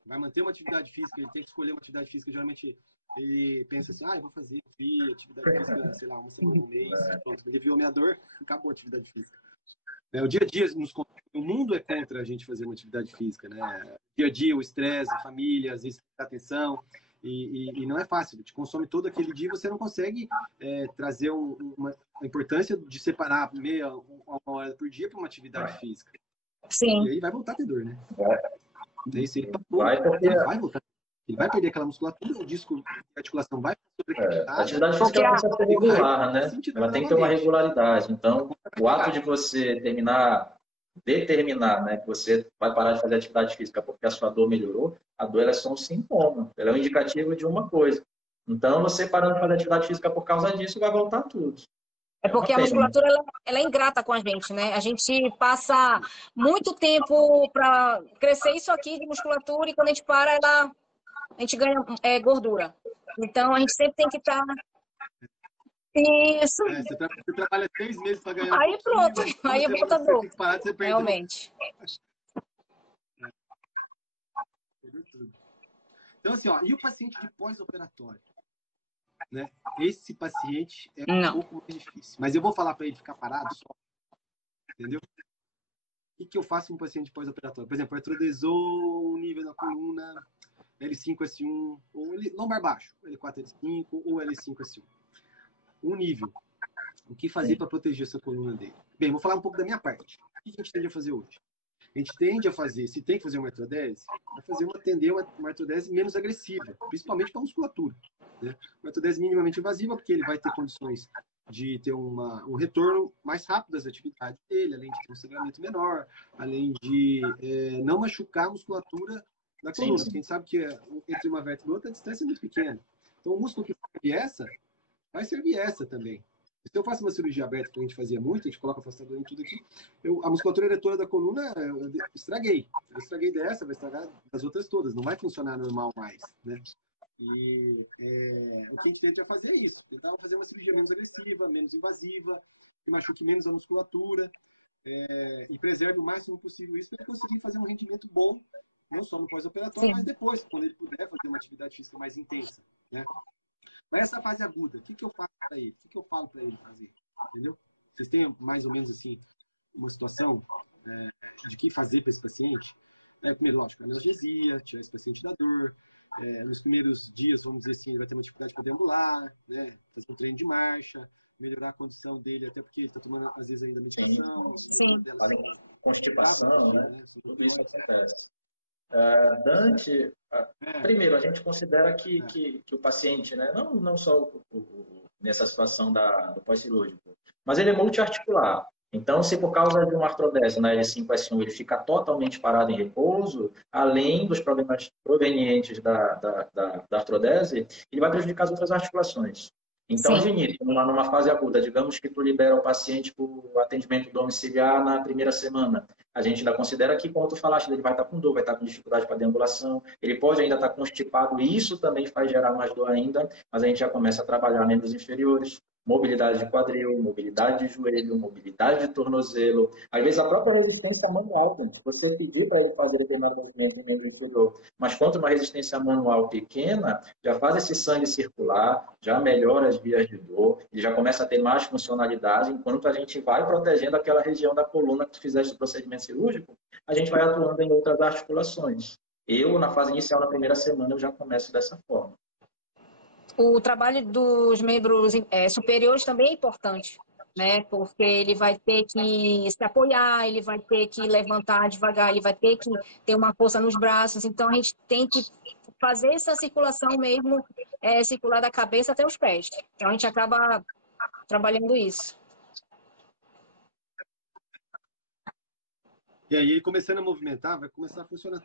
Vai manter uma atividade física, ele tem que escolher uma atividade física. Geralmente, ele pensa assim, eu vou fazer atividade física, sei lá, uma semana, um mês, pronto. Ele viu a minha dor, acabou a atividade física. O dia a dia, o mundo é contra a gente fazer uma atividade física, né? O dia a dia, o estresse, a família, às vezes, a atenção... E não é fácil, te consome todo aquele dia, você não consegue trazer a importância de separar uma hora por dia para uma atividade física. Sim. E aí vai voltar a ter dor, né? Daí, se ele vai voltar. Ele vai perder aquela musculatura, o disco de articulação vai a atividade física ela precisa ser regular, né? Ela tem que ter uma regularidade. Então, o ato de você determinar, né, que você vai parar de fazer atividade física porque a sua dor melhorou, a dor é só um sintoma, ela é um indicativo de uma coisa. Então, você parando de fazer atividade física por causa disso, vai voltar tudo. É porque a musculatura ela é ingrata com a gente, né? A gente passa muito tempo para crescer isso aqui de musculatura e quando a gente para, a gente ganha gordura. Então, a gente sempre tem que estar... Isso. Você trabalha 3 meses para ganhar aí pronto, aí volta a dor. Realmente. Perdeu tudo. Então, assim, e o paciente de pós-operatório? Né? Esse paciente é um pouco mais difícil. Mas eu vou falar para ele ficar parado só. Entendeu? O que eu faço com um paciente pós-operatório? Por exemplo, artrodesou o nível da coluna L5, S1, ou lombar baixo, L4, L5, ou L5, S1. Um nível. O que fazer para proteger essa coluna dele? Bem, vou falar um pouco da minha parte. O que a gente tende a fazer hoje? A gente tende a fazer, se tem que fazer uma artrodese, atender uma artrodese menos agressiva, principalmente para a musculatura. Né? Uma artrodese minimamente invasiva, porque ele vai ter condições de ter um retorno mais rápido das atividades dele, além de ter um sangramento menor, além de não machucar a musculatura da coluna. Porque a gente sabe que entre uma vértebra e outra a distância é muito pequena. Então, o músculo que serve essa, vai servir essa também. Se eu faço uma cirurgia aberta, que a gente fazia muito, a gente coloca afastador em tudo aqui, a musculatura eretora da coluna, eu estraguei. Eu estraguei dessa, vai estragar das outras todas. Não vai funcionar normal mais, né? E o que a gente tenta fazer é isso. Tentar fazer uma cirurgia menos agressiva, menos invasiva, que machuque menos a musculatura e preserve o máximo possível isso para ele conseguir fazer um rendimento bom, não só no pós-operatório, mas depois, quando ele puder fazer uma atividade física mais intensa, né? Mas essa fase aguda, o que eu faço para ele? O que eu falo para ele fazer? Entendeu? Vocês têm mais ou menos assim uma situação de que fazer para esse paciente? Primeiro, lógico, analgesia, tirar esse paciente da dor. Nos primeiros dias, vamos dizer assim, ele vai ter uma dificuldade para deambular, né? Fazer um treino de marcha, melhorar a condição dele, até porque ele está tomando, às vezes, ainda medicação. Sim. Constipação, né? Tudo isso acontece. Dante, primeiro, a gente considera que o paciente, né, não só nessa situação do pós-cirúrgico, mas ele é multiarticular. Então, se por causa de uma artrodese na L5, S1, ele fica totalmente parado em repouso, além dos problemas provenientes da artrodese, ele vai prejudicar as outras articulações. Então, de início, numa fase aguda, digamos que tu libera o paciente para o atendimento domiciliar na primeira semana. A gente ainda considera que, como tu falaste, ele vai estar com dor, vai estar com dificuldade para deambulação, ele pode ainda estar constipado, e isso também faz gerar mais dor ainda, mas a gente já começa a trabalhar membros inferiores, mobilidade de quadril, mobilidade de joelho, mobilidade de tornozelo. Às vezes, a própria resistência manual, Dante, você pedir para ele fazer determinado movimento em membro inferior, mas quanto uma resistência manual pequena, já faz esse sangue circular, já melhora as vias de dor, e já começa a ter mais funcionalidade, enquanto a gente vai protegendo aquela região da coluna que tu fizeste o procedimento cirúrgico, a gente vai atuando em outras articulações. Eu, na fase inicial, na primeira semana, eu já começo dessa forma. O trabalho dos membros superiores também é importante, né? Porque ele vai ter que se apoiar, ele vai ter que levantar devagar, ele vai ter que ter uma força nos braços. Então, a gente tem que fazer essa circulação mesmo, circular da cabeça até os pés. Então, a gente acaba trabalhando isso. E aí, ele começando a movimentar, vai começar a funcionar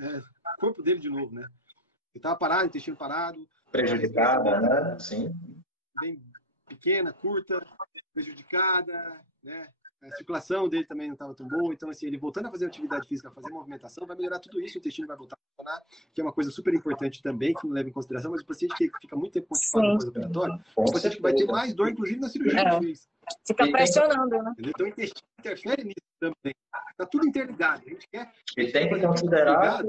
o corpo dele de novo, né? Ele estava parado, intestino parado. Prejudicada, né? Sim. Bem pequena, curta, prejudicada, né? A circulação dele também não estava tão boa. Então, assim, ele voltando a fazer atividade física, fazer movimentação, vai melhorar tudo isso, o intestino vai voltar a funcionar, que é uma coisa super importante também, que não leva em consideração, mas o paciente que fica muito tempo constipado no pós-operatório, o paciente que vai ter mais dor, inclusive, na cirurgia que fez. Fica pressionando, né? Então, o intestino interfere nisso também. Está tudo interligado. A gente quer... E tem que considerar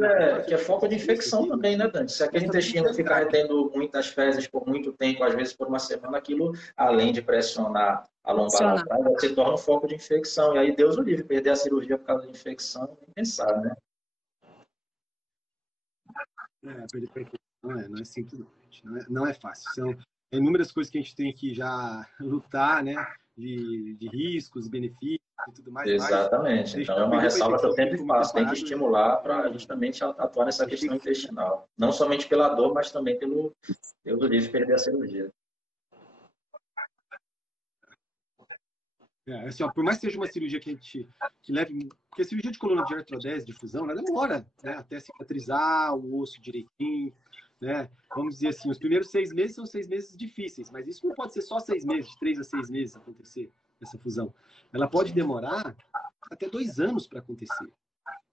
que é foco de infecção também, né, Dante? Se aquele intestino ficar retendo muitas fezes por muito tempo, às vezes por uma semana, aquilo, além de pressionar a lombar atrás, se torna um foco de infecção. E aí, Deus o livre, perder a cirurgia por causa de infecção, nem pensar, né? Perder para infecção não é simples, não. Não é fácil. São inúmeras coisas que a gente tem que já lutar, né? De riscos, benefícios e tudo mais. Exatamente. Então, é uma ressalva que eu sempre faço. Tem que estimular para justamente atuar nessa questão intestinal. Não somente pela dor, mas também pelo Deus do livre perder a cirurgia. Assim, por mais que seja uma cirurgia que leve... Porque a cirurgia de coluna de artrodese, de fusão, ela demora, né, até cicatrizar o osso direitinho, né? Vamos dizer assim, os primeiros 6 meses são 6 meses difíceis, mas isso não pode ser só 6 meses, de 3 a 6 meses acontecer, essa fusão. Ela pode demorar até 2 anos para acontecer.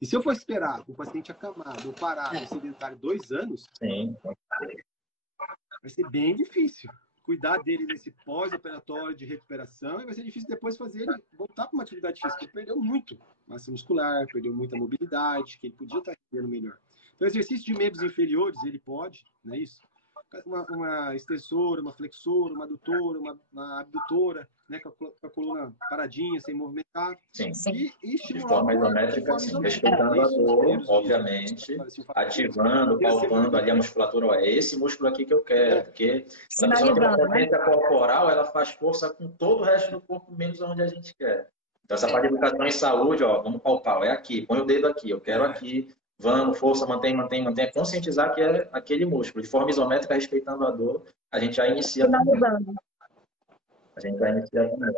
E se eu for esperar o paciente acamado ou parado, sedentário, 2 anos, vai ser bem difícil cuidar dele nesse pós-operatório de recuperação, e vai ser difícil depois fazer ele voltar para uma atividade física. Ele perdeu muito massa muscular, perdeu muita mobilidade, que ele podia estar rendendo melhor. Então, exercício de membros inferiores, ele pode, não é isso? Uma extensora, uma flexora, uma adutora, uma abdutora, né, com a coluna paradinha, sem movimentar. Sim. E de forma isométrica, sim, respeitando a dor, obviamente, ativando, palpando ali a musculatura. Ó, é esse músculo aqui que eu quero, porque a potência corporal, ela faz força com todo o resto do corpo, menos onde a gente quer. Então, essa parte de educação em saúde, ó, vamos palpar, é aqui, põe o dedo aqui, eu quero aqui. Vamos, força, mantém. É conscientizar que é aquele músculo. De forma isométrica, respeitando a dor, a gente já inicia. A gente já inicia também.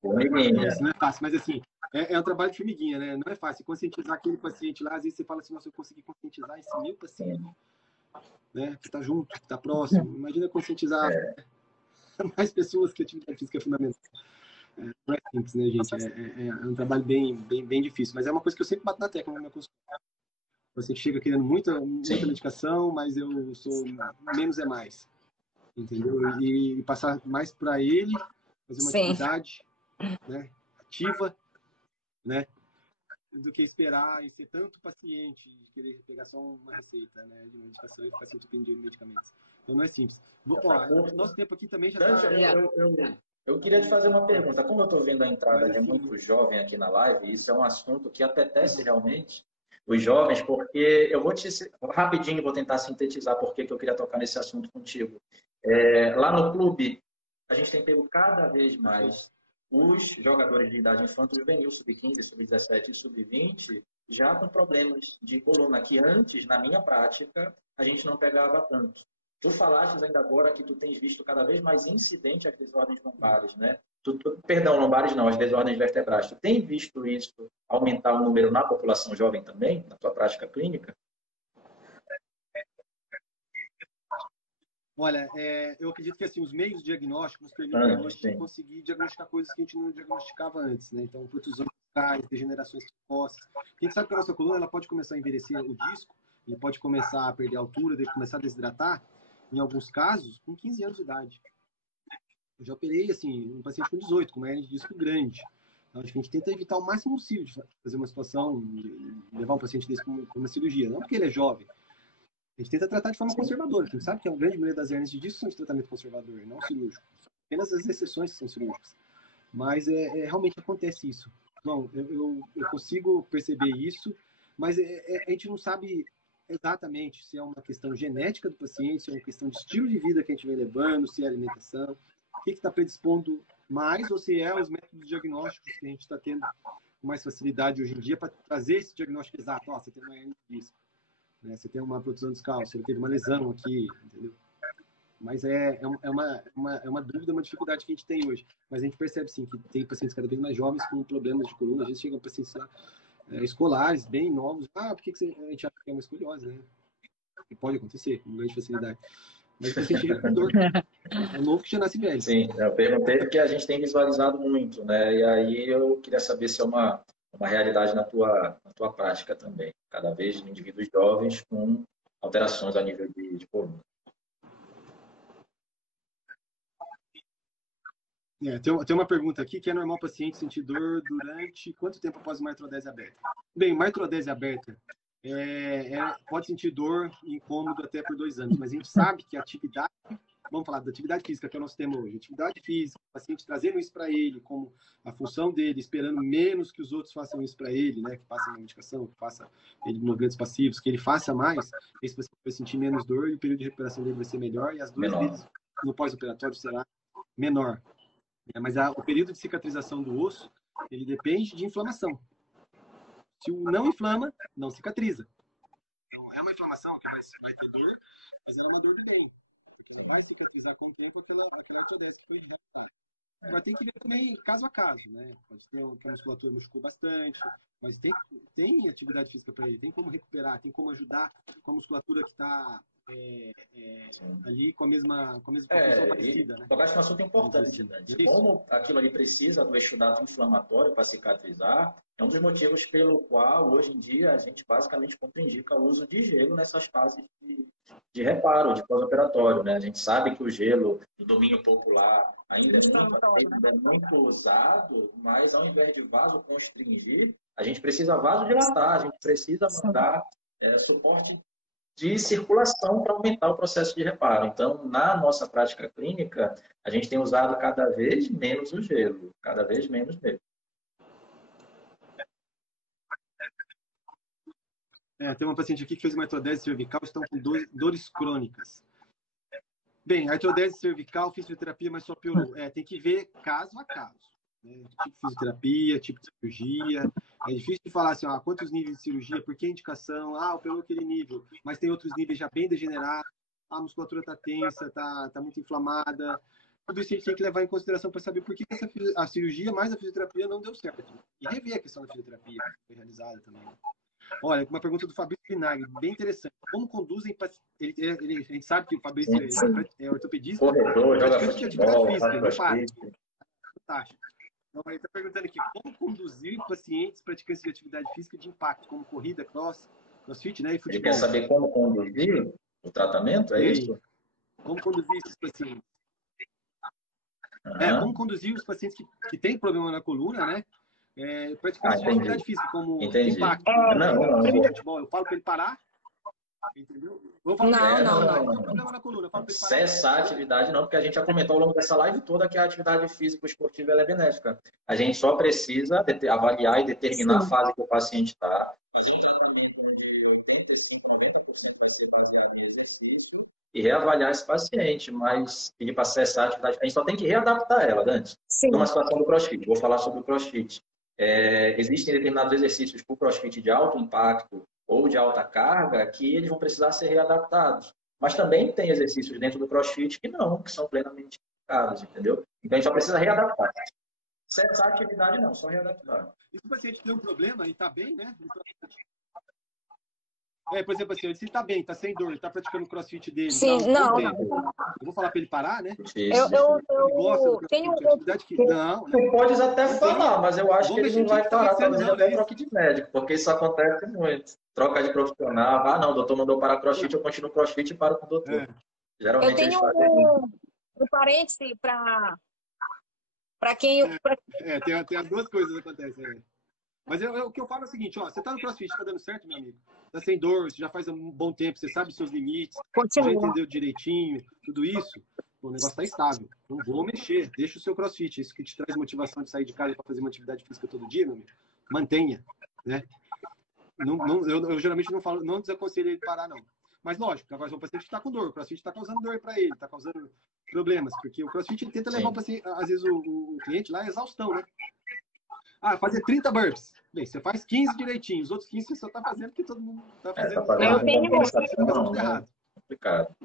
Formiguinha. Isso não é fácil, mas assim, é um trabalho de formiguinha, né? Não é fácil. Conscientizar aquele paciente lá, às vezes você fala assim, nossa, eu consegui conscientizar esse meu paciente, né? Que está junto, que está próximo. Imagina conscientizar mais pessoas que a atividade física é fundamental. Não é simples, né, gente? É um trabalho bem difícil, mas é uma coisa que eu sempre bato na tecla no meu consultório. Você chega querendo muita medicação, mas eu sou menos é mais, entendeu? E passar mais para ele, fazer uma atividade, né, ativa, né, do que esperar e ser tanto paciente de querer pegar só uma receita, né, de medicação e ficar se entupindo de medicamentos. Então não é simples. Nosso tempo aqui também já está... Eu queria te fazer uma pergunta. Como eu estou vendo a entrada de muito jovem aqui na live, isso é um assunto que apetece realmente os jovens, porque eu vou rapidinho vou tentar sintetizar por que eu queria tocar nesse assunto contigo. Lá no clube, a gente tem pego cada vez mais os jogadores de idade infanto-juvenil, sub-15, sub-17 e sub-20, já com problemas de coluna, que antes, na minha prática, a gente não pegava tanto. Tu falaste ainda agora que tu tens visto cada vez mais incidente às desordens lombares, né? Perdão, lombares não, as desordens vertebrais. Tu tem visto isso aumentar o número na população jovem também, na tua prática clínica? Olha, eu acredito que assim, os meios diagnósticos nos permitem hoje conseguir diagnosticar coisas que a gente não diagnosticava antes, né? Então, protusões discais, degenerações precoces. A gente sabe que a nossa coluna ela pode começar a envelhecer o disco, ele pode começar a perder a altura, começar a desidratar, em alguns casos, com 15 anos de idade. Eu já operei, assim, um paciente com 18, com uma hernia de disco grande. Então, acho que a gente tenta evitar o máximo possível de fazer uma situação, de levar um paciente desse para uma cirurgia. Não porque ele é jovem. A gente tenta tratar de forma conservadora. A gente sabe que a grande maioria das hernias de disco são de tratamento conservador, não cirúrgico. Apenas as exceções que são cirúrgicas. Mas realmente acontece isso. Não, eu consigo perceber isso, mas a gente não sabe exatamente se é uma questão genética do paciente, se é uma questão de estilo de vida que a gente vem levando, se é alimentação, o que está predispondo mais, ou se é os métodos diagnósticos que a gente está tendo com mais facilidade hoje em dia para trazer esse diagnóstico exato. Ó, você tem uma hernia de disco, né? Você tem uma protusão discal, você teve uma lesão aqui, entendeu? Mas é uma dúvida, uma dificuldade que a gente tem hoje. Mas a gente percebe, sim, que tem pacientes cada vez mais jovens com problemas de coluna. Às vezes chegam pacientes lá, escolares, bem novos. Ah, por que a gente acha que é uma escoliose, né? E pode acontecer, com grande facilidade. Mas o paciente chega com dor. É novo que já nasce velho. Sim, eu perguntei porque a gente tem visualizado muito, né? E aí eu queria saber se é uma realidade na tua prática também. Cada vez indivíduos jovens com alterações a nível de coluna. Tem uma pergunta aqui, que é normal o paciente sentir dor durante quanto tempo após uma artrodese aberta? Bem, uma artrodese aberta pode sentir dor e incômodo até por 2 anos, mas a gente sabe que a atividade, vamos falar da atividade física, que é o nosso tema hoje, atividade física, o paciente trazendo isso para ele, como a função dele, esperando menos que os outros façam isso para ele, né, que faça uma medicação, que faça ele movimentos passivos, que ele faça mais, esse paciente vai sentir menos dor e o período de recuperação dele vai ser melhor e as dores dele no pós-operatório será menor. Mas o período de cicatrização do osso, ele depende de inflamação. Se o não inflama, não cicatriza. Então, é uma inflamação que vai ter dor, mas ela é uma dor de bem, porque ela vai cicatrizar com o tempo aquela artrodese que foi realizada. Agora, tem que ver também caso a caso, né? Pode ter que a musculatura machucou bastante, mas tem atividade física para ele, tem como recuperar, tem como ajudar com a musculatura que está ali com a mesma função parecida, né? Tocaste um assunto importante, Dante. Como aquilo ali precisa do exudato inflamatório para cicatrizar, é um dos motivos pelo qual, hoje em dia, a gente basicamente contraindica o uso de gelo nessas fases de reparo, de pós-operatório, né? A gente sabe que o gelo, no domínio popular, ainda é muito usado, mas ao invés de vasoconstringir, a gente precisa vasodilatar, a gente precisa mandar suporte de circulação para aumentar o processo de reparo. Então, na nossa prática clínica, a gente tem usado cada vez menos o gelo, cada vez menos mesmo. Tem uma paciente aqui que fez uma artrodese cervical, estão com dores crônicas. Bem, a artrodese cervical, fiz fisioterapia, mas só piorou. Tem que ver caso a caso. Né? Tipo de fisioterapia, tipo de cirurgia. É difícil de falar assim, quantos níveis de cirurgia, por que indicação, operou aquele nível, mas tem outros níveis já bem degenerados, a musculatura está tensa, está muito inflamada. Tudo isso a gente tem que levar em consideração para saber por que a cirurgia mais a fisioterapia não deu certo. E rever a questão da fisioterapia que foi realizada também. Olha, uma pergunta do Fabrício Pinagri, bem interessante. Como conduzem... A gente sabe que o Fabrício é ortopedista, corredor, joga futebol, fantástico. Então, ele está perguntando aqui, como conduzir pacientes praticantes de atividade física de impacto, como corrida, crossfit, né, e futebol. Ele quer saber como conduzir o tratamento, é isso? Como conduzir esses pacientes. Como conduzir os pacientes que têm problema na coluna, né, praticantes de atividade física, como impacto. Futebol, eu falo para ele parar, entendeu? Não. Problema na coluna, eu falo para ele parar. Cessar a atividade não, porque a gente já comentou ao longo dessa live toda que a atividade física esportiva ela é benéfica. A gente só precisa avaliar e determinar a fase que o paciente está, fazer um tratamento onde 85%, 90% vai ser baseado em exercício e reavaliar esse paciente, mas pedir para cessar a atividade, a gente só tem que readaptar ela, Dante. Numa situação do CrossFit, vou falar sobre o CrossFit. Existem determinados exercícios para o CrossFit de alto impacto ou de alta carga que eles vão precisar ser readaptados. Mas também tem exercícios dentro do CrossFit que são plenamente indicados, entendeu? Então a gente só precisa readaptar. Cessar a atividade não, só readaptar. E se o paciente tem um problema e está bem, né? Por exemplo, assim, ele está bem, está sem dor, ele está praticando o CrossFit dele. Sim, não. Eu vou falar para ele parar, né? Eu tenho atividade que... Não. Tu podes até falar, mas eu acho que ele não vai parar, talvez até troque de médico, porque isso acontece muito. Troca de profissional, não, o doutor mandou parar CrossFit, eu continuo CrossFit e paro com o doutor. Eu Geralmente eles tenho fazem. um parêntese para quem. Tem as duas coisas que acontecem. Mas o que eu falo é o seguinte, ó, você tá no CrossFit, tá dando certo, meu amigo? Tá sem dor, você já faz um bom tempo, você sabe os seus limites, já Continua. entendeu direitinho, tudo isso, o negócio tá estável. Não vou mexer, deixa o seu CrossFit, isso que te traz motivação de sair de casa para fazer uma atividade física todo dia, meu amigo, mantenha, né? Eu geralmente não falo, não desaconselho ele parar, não. Mas lógico, agora o paciente está com dor, o CrossFit está causando dor para ele, está causando problemas, porque o CrossFit ele tenta levar o paciente, às vezes o cliente lá é exaustão, né? Ah, fazer 30 burpees. Bem, você faz 15 direitinho, os outros 15 você só está fazendo porque todo mundo está fazendo. Tá fazendo Eu errado. Complicado.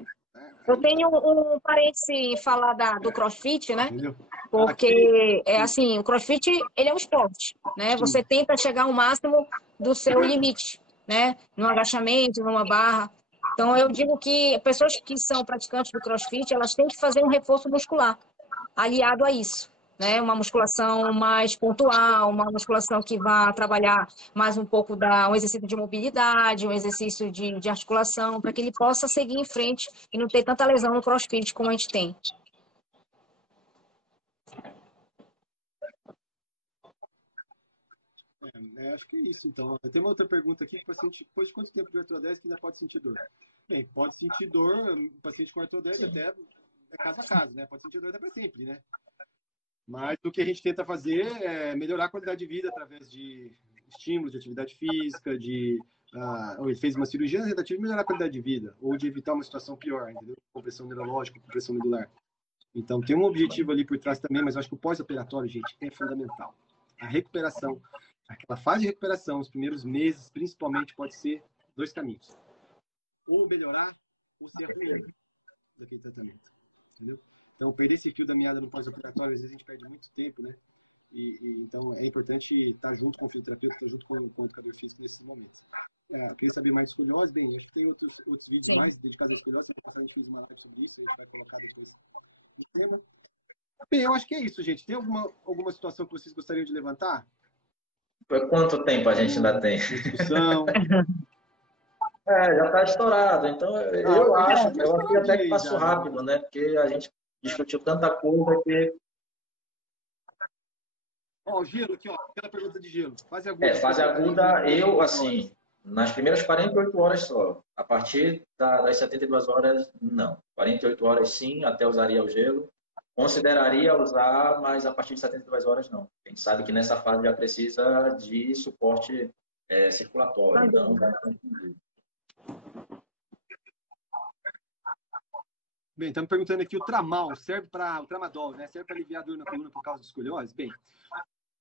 Eu tenho um parêntese falar do CrossFit, né? Entendeu? Porque é assim, o CrossFit ele é um esporte, né? Você tenta chegar ao máximo do seu limite, né? No agachamento, numa barra. Então eu digo que pessoas que são praticantes do CrossFit, elas têm que fazer um reforço muscular aliado a isso, né? Uma musculação mais pontual, uma musculação que vá trabalhar mais um pouco um exercício de mobilidade, um exercício de articulação, para que ele possa seguir em frente e não ter tanta lesão no CrossFit como a gente tem. Acho que é isso, então. Tem uma outra pergunta aqui, que o paciente, depois de quanto tempo de artrodese que ainda pode sentir dor? Bem, pode sentir dor, o paciente com artrodese até é caso a caso, né? Pode sentir dor até para sempre, né? Mas o que a gente tenta fazer é melhorar a qualidade de vida através de estímulos, de atividade física, ou ele fez uma cirurgia na tentativa de melhorar a qualidade de vida, ou de evitar uma situação pior, entendeu? Compressão neurológica, compressão medular. Então, tem um objetivo ali por trás também, mas eu acho que o pós-operatório, gente, é fundamental. A recuperação, aquela fase de recuperação, os primeiros meses, principalmente, pode ser 2 caminhos. Ou melhorar, ou ser a ruína daquele tratamento. Entendeu? Então, perder esse fio da meada no pós-operatório, às vezes a gente perde muito tempo, né? Então, é importante estar junto com o fisioterapeuta, estar junto com o educador físico nesses momentos. Eu queria saber mais de escoliose. Bem, acho que tem outros vídeos Sim. mais dedicados à escoliose. Semana passada a gente fez uma live sobre isso, a gente vai colocar depois no tema. Bem, eu acho que é isso, gente. Tem alguma situação que vocês gostariam de levantar? Por quanto tempo a gente ainda tem? Discussão. Já está estourado. Então, eu acho que até que passou já, rápido, né? Porque a gente discutiu tanta coisa que... Ó, o gelo aqui, ó. Aquela pergunta de gelo. Fase aguda. Fase aguda, eu, assim, nas primeiras 48 horas só. A partir das 72 horas, não. 48 horas, sim, até usaria o gelo. Consideraria usar, mas a partir de 72 horas, não. A gente sabe que nessa fase já precisa de suporte circulatório. Então, vai confundir. Bem, estamos perguntando aqui, o tramadol, né? Serve para aliviar a dor na coluna por causa de escoliose?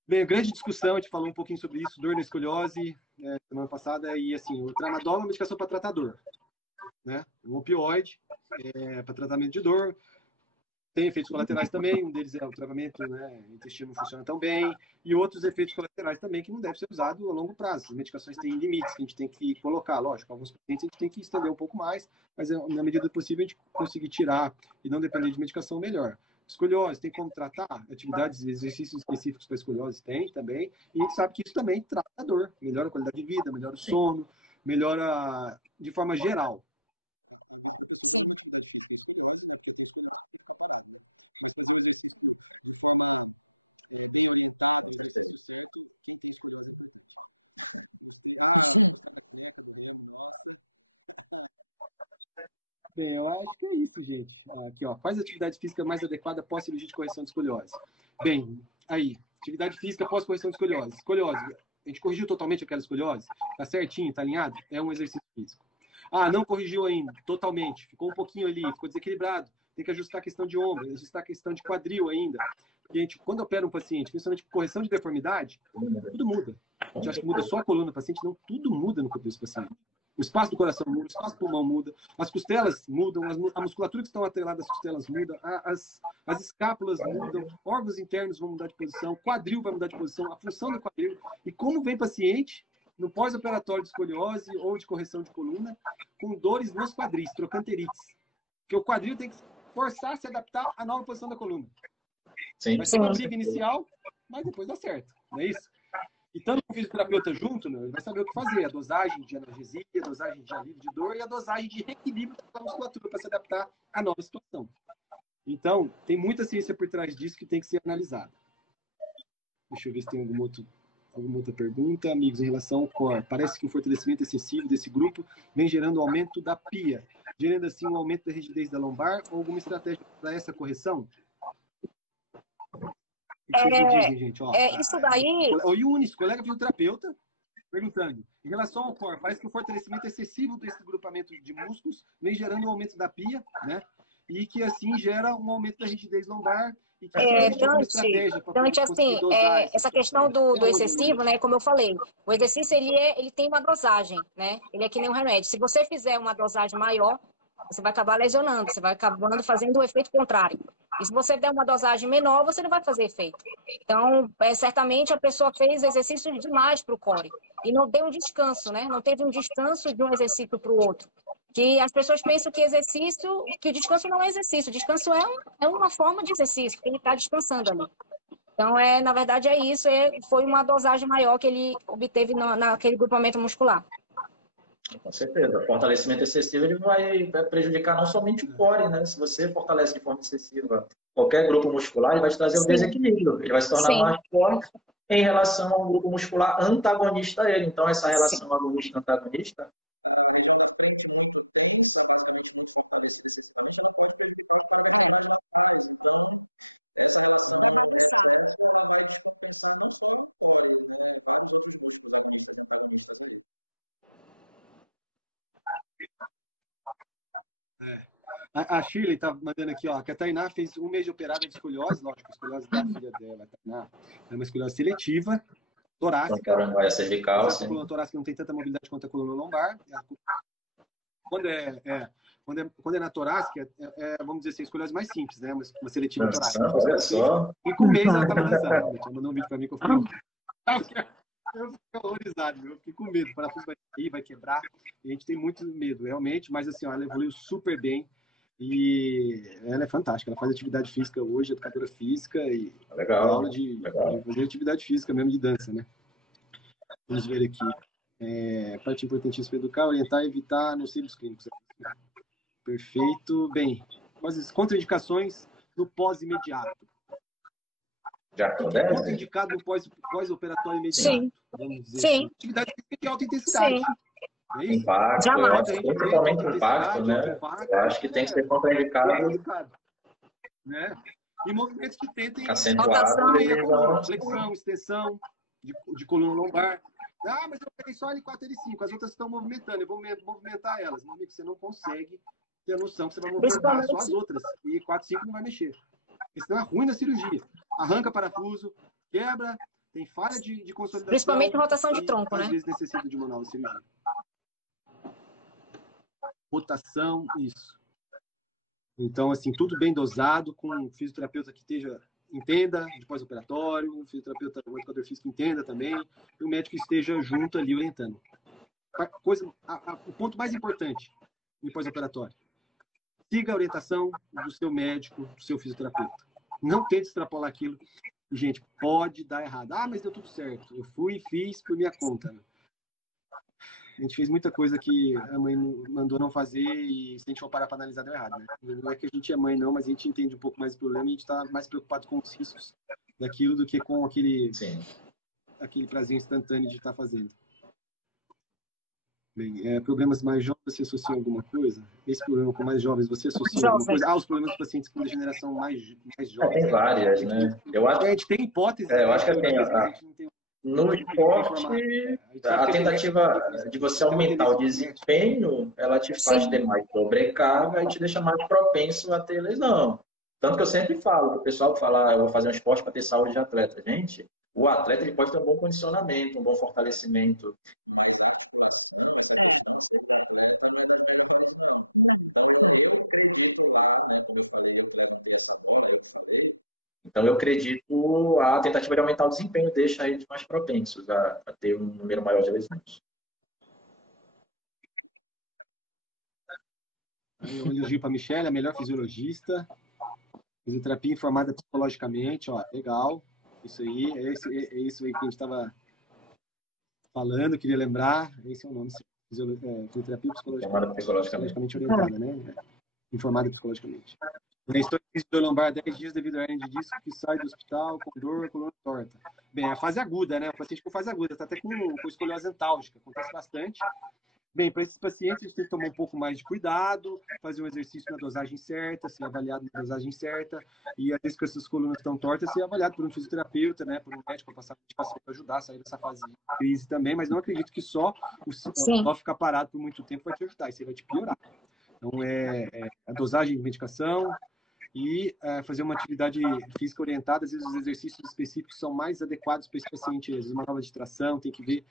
Bem, grande discussão, a gente falou um pouquinho sobre isso, dor na escoliose, semana passada, e assim, o tramadol é uma medicação para tratar dor, né? Um opioide para tratamento de dor, tem efeitos colaterais também, um deles é o tratamento, né? O intestino não funciona tão bem, e outros efeitos colaterais também que não deve ser usado a longo prazo. As medicações têm limites que a gente tem que colocar, lógico, alguns pacientes a gente tem que estender um pouco mais, mas na medida do possível a gente conseguir tirar e não depender de medicação, melhor. Escoliose, tem como tratar? Atividades, exercícios específicos para escoliose tem também, e a gente sabe que isso também trata a dor, melhora a qualidade de vida, melhora o sono, melhora de forma geral a vida da pessoa fazendo uma atividade física. Escoliose, né? Porque tem escoliose que tem que ficar parado, né? Mas fazer o exercício de forma bem orientada, o exercício certo, quem tem escoliose é importante. Gostei. Gostei da caneca do Remo, nossa. Bem, eu acho que é isso, gente. Aqui, ó. Quais atividades físicas mais adequadas pós cirurgia de correção de escoliose? Bem, aí. Atividade física pós correção de escoliose. Escoliose. A gente corrigiu totalmente aquela escoliose? Tá certinho? Tá alinhado? É um exercício físico. Não corrigiu ainda totalmente. Ficou um pouquinho ali, ficou desequilibrado. Tem que ajustar a questão de ombro, ajustar a questão de quadril ainda. Porque a gente, quando opera um paciente, principalmente correção de deformidade, tudo muda. A gente acha que muda só a coluna do paciente, não, tudo muda no corpo desse paciente. O espaço do coração muda, o espaço do pulmão muda, as costelas mudam, a musculatura que estão atreladas às costelas muda, as escápulas mudam, órgãos internos vão mudar de posição, quadril vai mudar de posição, a função do quadril. E como vem paciente no pós-operatório de escoliose ou de correção de coluna, com dores nos quadris, trochanterites. Porque o quadril tem que forçar a se adaptar à nova posição da coluna. Vai ser uma briga inicial, mas depois dá certo, não é isso? E tanto com o fisioterapeuta junto, ele vai saber o que fazer. A dosagem de analgesia, a dosagem de alívio de dor e a dosagem de reequilíbrio da musculatura para se adaptar à nova situação. Então, tem muita ciência por trás disso que tem que ser analisada. Deixa eu ver se tem alguma outra pergunta. Amigos, em relação ao core, parece que o fortalecimento excessivo desse grupo vem gerando um aumento da PIA, gerando assim um aumento da rigidez da lombar ou alguma estratégia para essa correção? O que vocês me dizem, gente? Isso daí... O Yunis, colega fisioterapeuta, perguntando. Em relação ao core, parece que o fortalecimento excessivo desse grupamento de músculos vem gerando um aumento da PIA, né? E que assim gera um aumento da rigidez lombar e que existe alguma estratégia para assim, essa questão do excessivo, né? Como eu falei, o exercício ele tem uma dosagem, né? Ele é que nem um remédio. Se você fizer uma dosagem maior, você vai acabar lesionando, você vai acabando fazendo o efeito contrário. E se você der uma dosagem menor, você não vai fazer efeito. Então, certamente a pessoa fez exercício demais para o core e não deu um descanso, né? Não teve um descanso de um exercício para o outro. Que as pessoas pensam que que o descanso não é exercício, o descanso é uma forma de exercício, porque ele está descansando ali. Então, na verdade, é isso, foi uma dosagem maior que ele obteve naquele grupamento muscular. Com certeza. O fortalecimento excessivo ele vai prejudicar não somente o core, né? Se você fortalece de forma excessiva qualquer grupo muscular, ele vai te trazer um desequilíbrio. Ele vai se tornar mais forte em relação ao grupo muscular antagonista a ele. Então, essa relação agonista-antagonista, a região da frente muito tensa, basicamente muito fortalecida excessivamente, ela pode prejudicar os paravertebrais laterais. Então, essa relação excesso, ela vai descompensar não só o core, né? Vários outros músculos agonistas e antagonistas aí. A Shirley está mandando aqui, ó, que a Tainá fez 1 mês de operada de escoliose, lógico, a escoliose da filha dela, a Tainá, é uma escoliose seletiva, torácica. A cervical, a coluna torácica não tem tanta mobilidade quanto a coluna lombar. Quando é na torácica, vamos dizer assim, a escoliose mais simples, né? Uma seletiva torácica. Olha só. E com um mês ela estava analisando, realmente. Ela mandou um vídeo para mim que eu falei... Eu fiquei horrorizado, eu fiquei com medo. O parafuso vai cair, vai quebrar. E a gente tem muito medo, realmente. Mas assim, ela evoluiu super bem. E ela é fantástica. Ela faz atividade física hoje, educadora física. E legal, aula de fazer atividade física mesmo, de dança, né? Vamos ver aqui. Parte importantíssima para educar, orientar e evitar nocivos clínicos. Perfeito. Bem, as contraindicações no pós-imediato. Já acontece? Indicado no pós-operatório imediato. Vamos dizer Sim. assim. Atividade de alta intensidade. Sim. É isso? Impacto, eu acho que principalmente impacto, né? Eu acho que tem que ser contraindicado. Né? E movimentos que tentem acentuar flexão, extensão de coluna lombar. Ah, mas eu peguei só L4 e L5, as outras estão movimentando, eu vou movimentar elas. Meu amigo, você não consegue ter a noção que você vai movimentar só as outras. E 4, 5 não vai mexer. Porque senão é ruim na cirurgia. Arranca parafuso, quebra, tem falha de consolidação. Principalmente rotação de tronco, às né? Às vezes necessita de uma nova cirurgia. Rotação, isso. Então, assim, tudo bem dosado, com um fisioterapeuta que entenda de pós-operatório, um fisioterapeuta, um educador físico entenda também, e o médico esteja junto ali orientando. O ponto mais importante em pós-operatório: siga a orientação do seu médico, do seu fisioterapeuta. Não tente extrapolar aquilo. Gente, pode dar errado. Ah, mas deu tudo certo. Eu fui e fiz por minha conta. A gente fez muita coisa que a mãe mandou não fazer e se a gente for parar para analisar, deu errado, né? Não é que a gente é mãe, não, mas a gente entende um pouco mais o problema e a gente está mais preocupado com os riscos daquilo do que com aquele prazer instantâneo de estar fazendo. Bem, problemas mais jovens, você associa alguma coisa? Esse problema com mais jovens, você associa alguma coisa? Os problemas dos pacientes com degeneração mais jovens. Tem várias, né? A gente tem hipóteses. Eu acho que tem. No esporte, a tentativa de você aumentar o desempenho, ela te faz ter mais sobrecarga e te deixa mais propenso a ter lesão. Tanto que eu sempre falo, o pessoal que fala, eu vou fazer um esporte para ter saúde de atleta. Gente, o atleta ele pode ter um bom condicionamento, um bom fortalecimento, mas a articulação, essa questão, ser de atleta não é das melhores, não. Então, eu acredito lá, né, como eu falei, eu que levantei essa bola, eu que falei, então eu acredito a tentativa de aumentar o desempenho deixa eles mais propensos a ter um número maior de lesões. Um elogio para a Michelle, a melhor fisiologista. Fisioterapia informada psicologicamente, ó, legal. Isso aí, é isso aí que a gente estava falando, queria lembrar, esse é o nome, fisioterapia psicologicamente orientada, né? Informada psicologicamente. Estou em dor lombar 10 dias devido a hernia de disco que sai do hospital com dor, coluna torta. Bem, a fase aguda, né? O paciente com fase aguda, está até com escoliose antálgica, acontece bastante. Bem, para esses pacientes, a gente tem que tomar um pouco mais de cuidado, fazer um exercício na dosagem certa, ser avaliado na dosagem certa, e às vezes que essas colunas estão tortas, ser avaliado por um fisioterapeuta, né, por um médico, para passar para ajudar a sair dessa fase de crise também, mas não acredito que só ficar parado por muito tempo vai te ajudar, isso aí vai te piorar. Então, a dosagem de medicação e fazer uma atividade física orientada, às vezes os exercícios específicos são mais adequados para esse paciente, às vezes uma aula de tração, tem que ver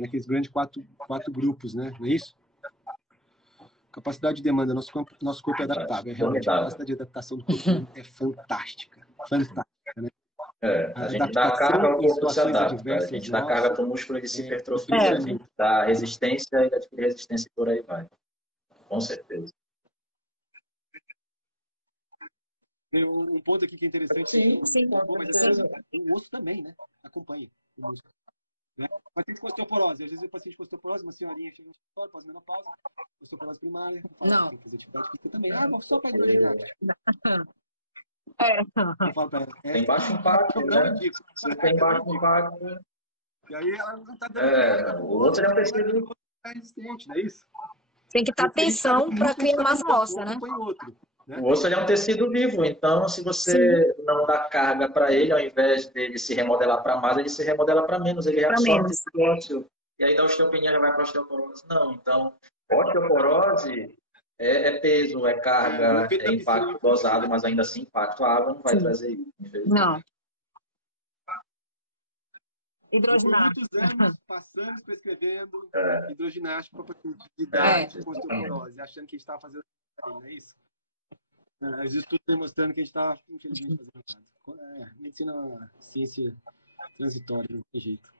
naqueles grandes quatro grupos, né? Não é isso? Capacidade de demanda, nosso corpo é adaptável. Realmente, a capacidade de adaptação do corpo é fantástica. Fantástica, né? A gente dá carga ao corpo se adapta. A gente dá carga para o músculo e se hipertrofia. A gente dá resistência e adquire resistência e por aí vai. Com certeza. Tem um ponto aqui que é interessante. Sim, mas assim, o osso também, né? Acompanha o músculo. Né? Paciente com osteoporose. Às vezes o paciente com osteoporose, uma senhorinha chega no consultório, pós-menopausa, osteoporose primária, fala, tem que fazer atividade física também. Vou só para hidroginástica. Eu falo para ela, tem baixo impacto, né? Se tem baixo impacto. E aí ela não está dando. O outro é um tecido resistente, não é isso? Tem que estar atenção para criar massa óssea, né? O osso é um tecido vivo, então se você não dá carga para ele, ao invés dele se remodelar para mais, ele se remodela para menos, ele reabsorve esse ósseo. E aí da osteopenia já vai para a osteoporose. Não, então, osteoporose é peso, é carga, é impacto dosado, mas ainda assim impacto. A água não vai trazer isso, infelizmente. Não. Hidroginástica. Por muitos anos, passamos prescrevendo hidroginástica para paciente com osteoporose, achando que a gente estava fazendo não é isso? Os estudos demonstrando que a gente está, infelizmente, fazendo errado. Medicina é uma ciência transitória, não tem jeito.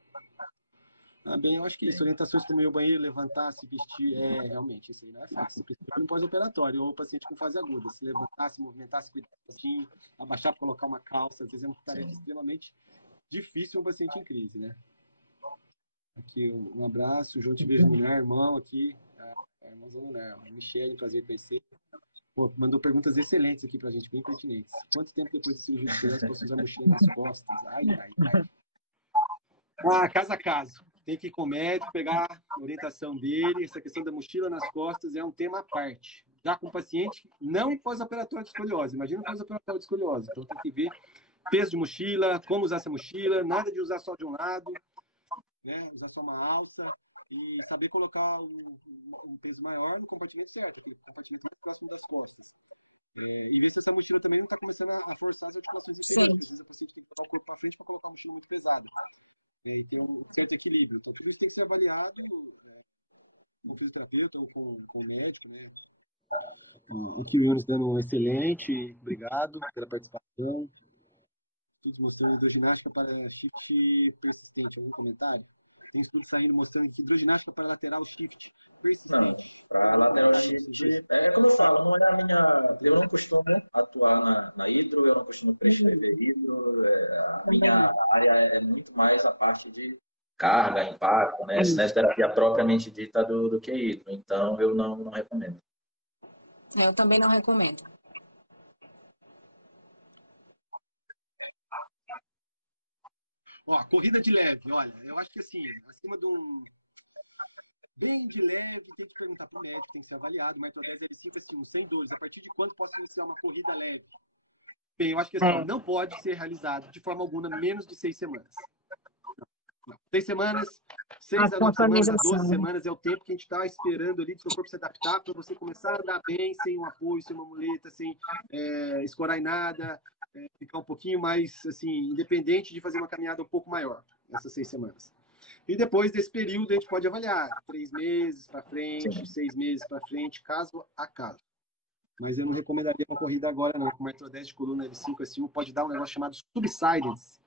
Bem, eu acho que isso. Orientações como ir ao banheiro, levantar, se vestir, realmente, isso aí não é fácil. Principalmente no pós-operatório, ou paciente com fase aguda. Se levantar, se movimentar, se cuidar do paciente, abaixar para colocar uma calça, às vezes é uma tarefa extremamente difícil um paciente em crise, né? Aqui, um abraço. João, te vejo no NER, irmão, aqui. Irmãozão no NER. Michele, prazer conhecer. Pô, mandou perguntas excelentes aqui pra gente, bem pertinentes. Quanto tempo depois da cirurgia de escoliose posso usar mochila nas costas? Ai. Caso a caso. Tem que ir com o médico, pegar a orientação dele. Essa questão da mochila nas costas é um tema à parte. Já com o paciente, não pós-operatório de escoliose. Imagina pós-operatório de escoliose. Então tem que ver peso de mochila, como usar essa mochila, nada de usar só de um lado, né? Usar só uma alça. E saber colocar um peso maior no compartimento certo, aquele compartimento mais próximo das costas. E ver se essa mochila também não está começando a forçar as articulações inferiores, porque às vezes a paciente tem que colocar o corpo para frente para colocar uma mochila muito pesada. E ter um certo equilíbrio. Então, tudo isso tem que ser avaliado com o fisioterapeuta ou com o médico, né? Aqui o Yunis dando um excelente, obrigado pela participação. Estudos mostrando hidroginástica para shift persistente. Algum comentário? Tem estudos saindo mostrando que hidroginástica para lateral shift persistente. Não, para lateral shift, como eu falo, não é a minha. Eu não costumo atuar na hidro, eu não costumo prescrever hidro. A minha área é muito mais a parte de carga, impacto, né? Cinesioterapia propriamente dita do que hidro. Então, eu não recomendo. Eu também não recomendo. Corrida de leve, olha, eu acho que assim, acima de um bem de leve, tem que perguntar para o médico, tem que ser avaliado, o Arthrodese L5 assim, sem dores, a partir de quando posso iniciar uma corrida leve? Bem, eu acho que assim, não pode ser realizado de forma alguma menos de 6 semanas. Não. 6 semanas, 6 a 9 semanas, a 12 semanas é o tempo que a gente está esperando ali do seu corpo se adaptar para você começar a andar bem, sem um apoio, sem uma muleta, sem escorar em nada, ficar um pouquinho mais, assim, independente de fazer uma caminhada um pouco maior, nessas 6 semanas. E depois desse período, a gente pode avaliar 3 meses para frente, 6 meses para frente, caso a caso. Mas eu não recomendaria uma corrida agora, não. Com uma artrodese de coluna L5, S1, pode dar um negócio chamado subsidence,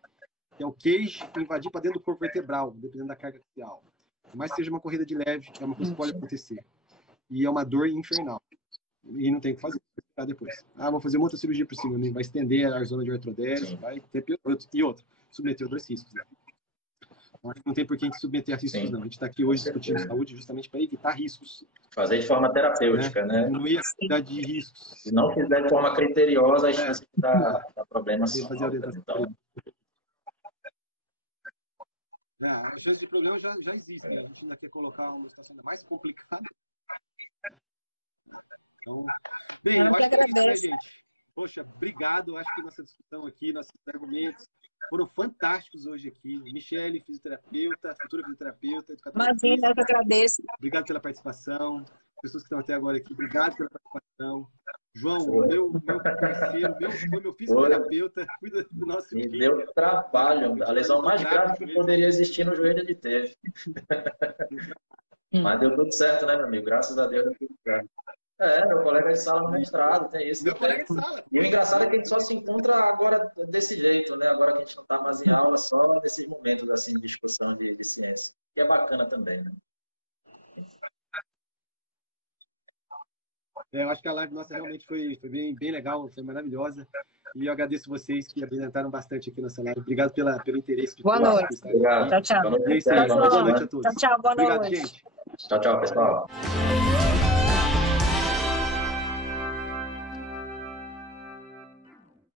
que é o queijo invadir para dentro do corpo vertebral, dependendo da carga axial. Mas seja uma corrida de leve, é uma coisa que pode acontecer. E é uma dor infernal. E não tem o que fazer, vai depois. Vou fazer uma outra cirurgia por cima, vai estender a zona de artrodese, vai ter e outra, submeter outros riscos. Né? Então, acho que não tem por que a gente submeter a riscos, Sim. não. A gente está aqui hoje discutindo saúde justamente para evitar riscos. Fazer de forma terapêutica, né? Diminuir a quantidade de riscos. Se não fizer de forma criteriosa, a chance de dar problemas são Fazer altas. Então, a chance de problema já existe, né? A gente ainda quer colocar uma situação ainda mais complicada. Então, bem, eu acho que é isso, né, gente? Poxa, obrigado. Acho que nossa discussão aqui, nossos argumentos foram fantásticos hoje aqui. Michele, fisioterapeuta, futura fisioterapeuta, educadora. Imagina, eu que agradeço. Obrigado pela participação. Pessoas que estão até agora aqui, obrigado pela participação. João, meu parceiro, foi meu fisioterapeuta, cuida do nosso me filho. deu trabalho. A lesão mais grave que poderia existir no joelho ele teve. Mas deu tudo certo, né, meu amigo? Graças a Deus deu tudo certo. Meu colega de sala no mestrado, tem isso. Meu colega de sala. E o engraçado é que a gente só se encontra agora desse jeito, né? Agora que a gente não está mais em aula, só nesses momentos assim, de discussão de ciência. Que é bacana também, né? Eu acho que a live nossa realmente foi bem legal, foi maravilhosa. E eu agradeço vocês que apresentaram bastante aqui nossa live. Obrigado pelo interesse de boa todos. Noite. Obrigado. Tchau, tchau. Boa noite, Boa noite a todos. Tchau, boa Obrigado, noite. gente. Tchau, pessoal.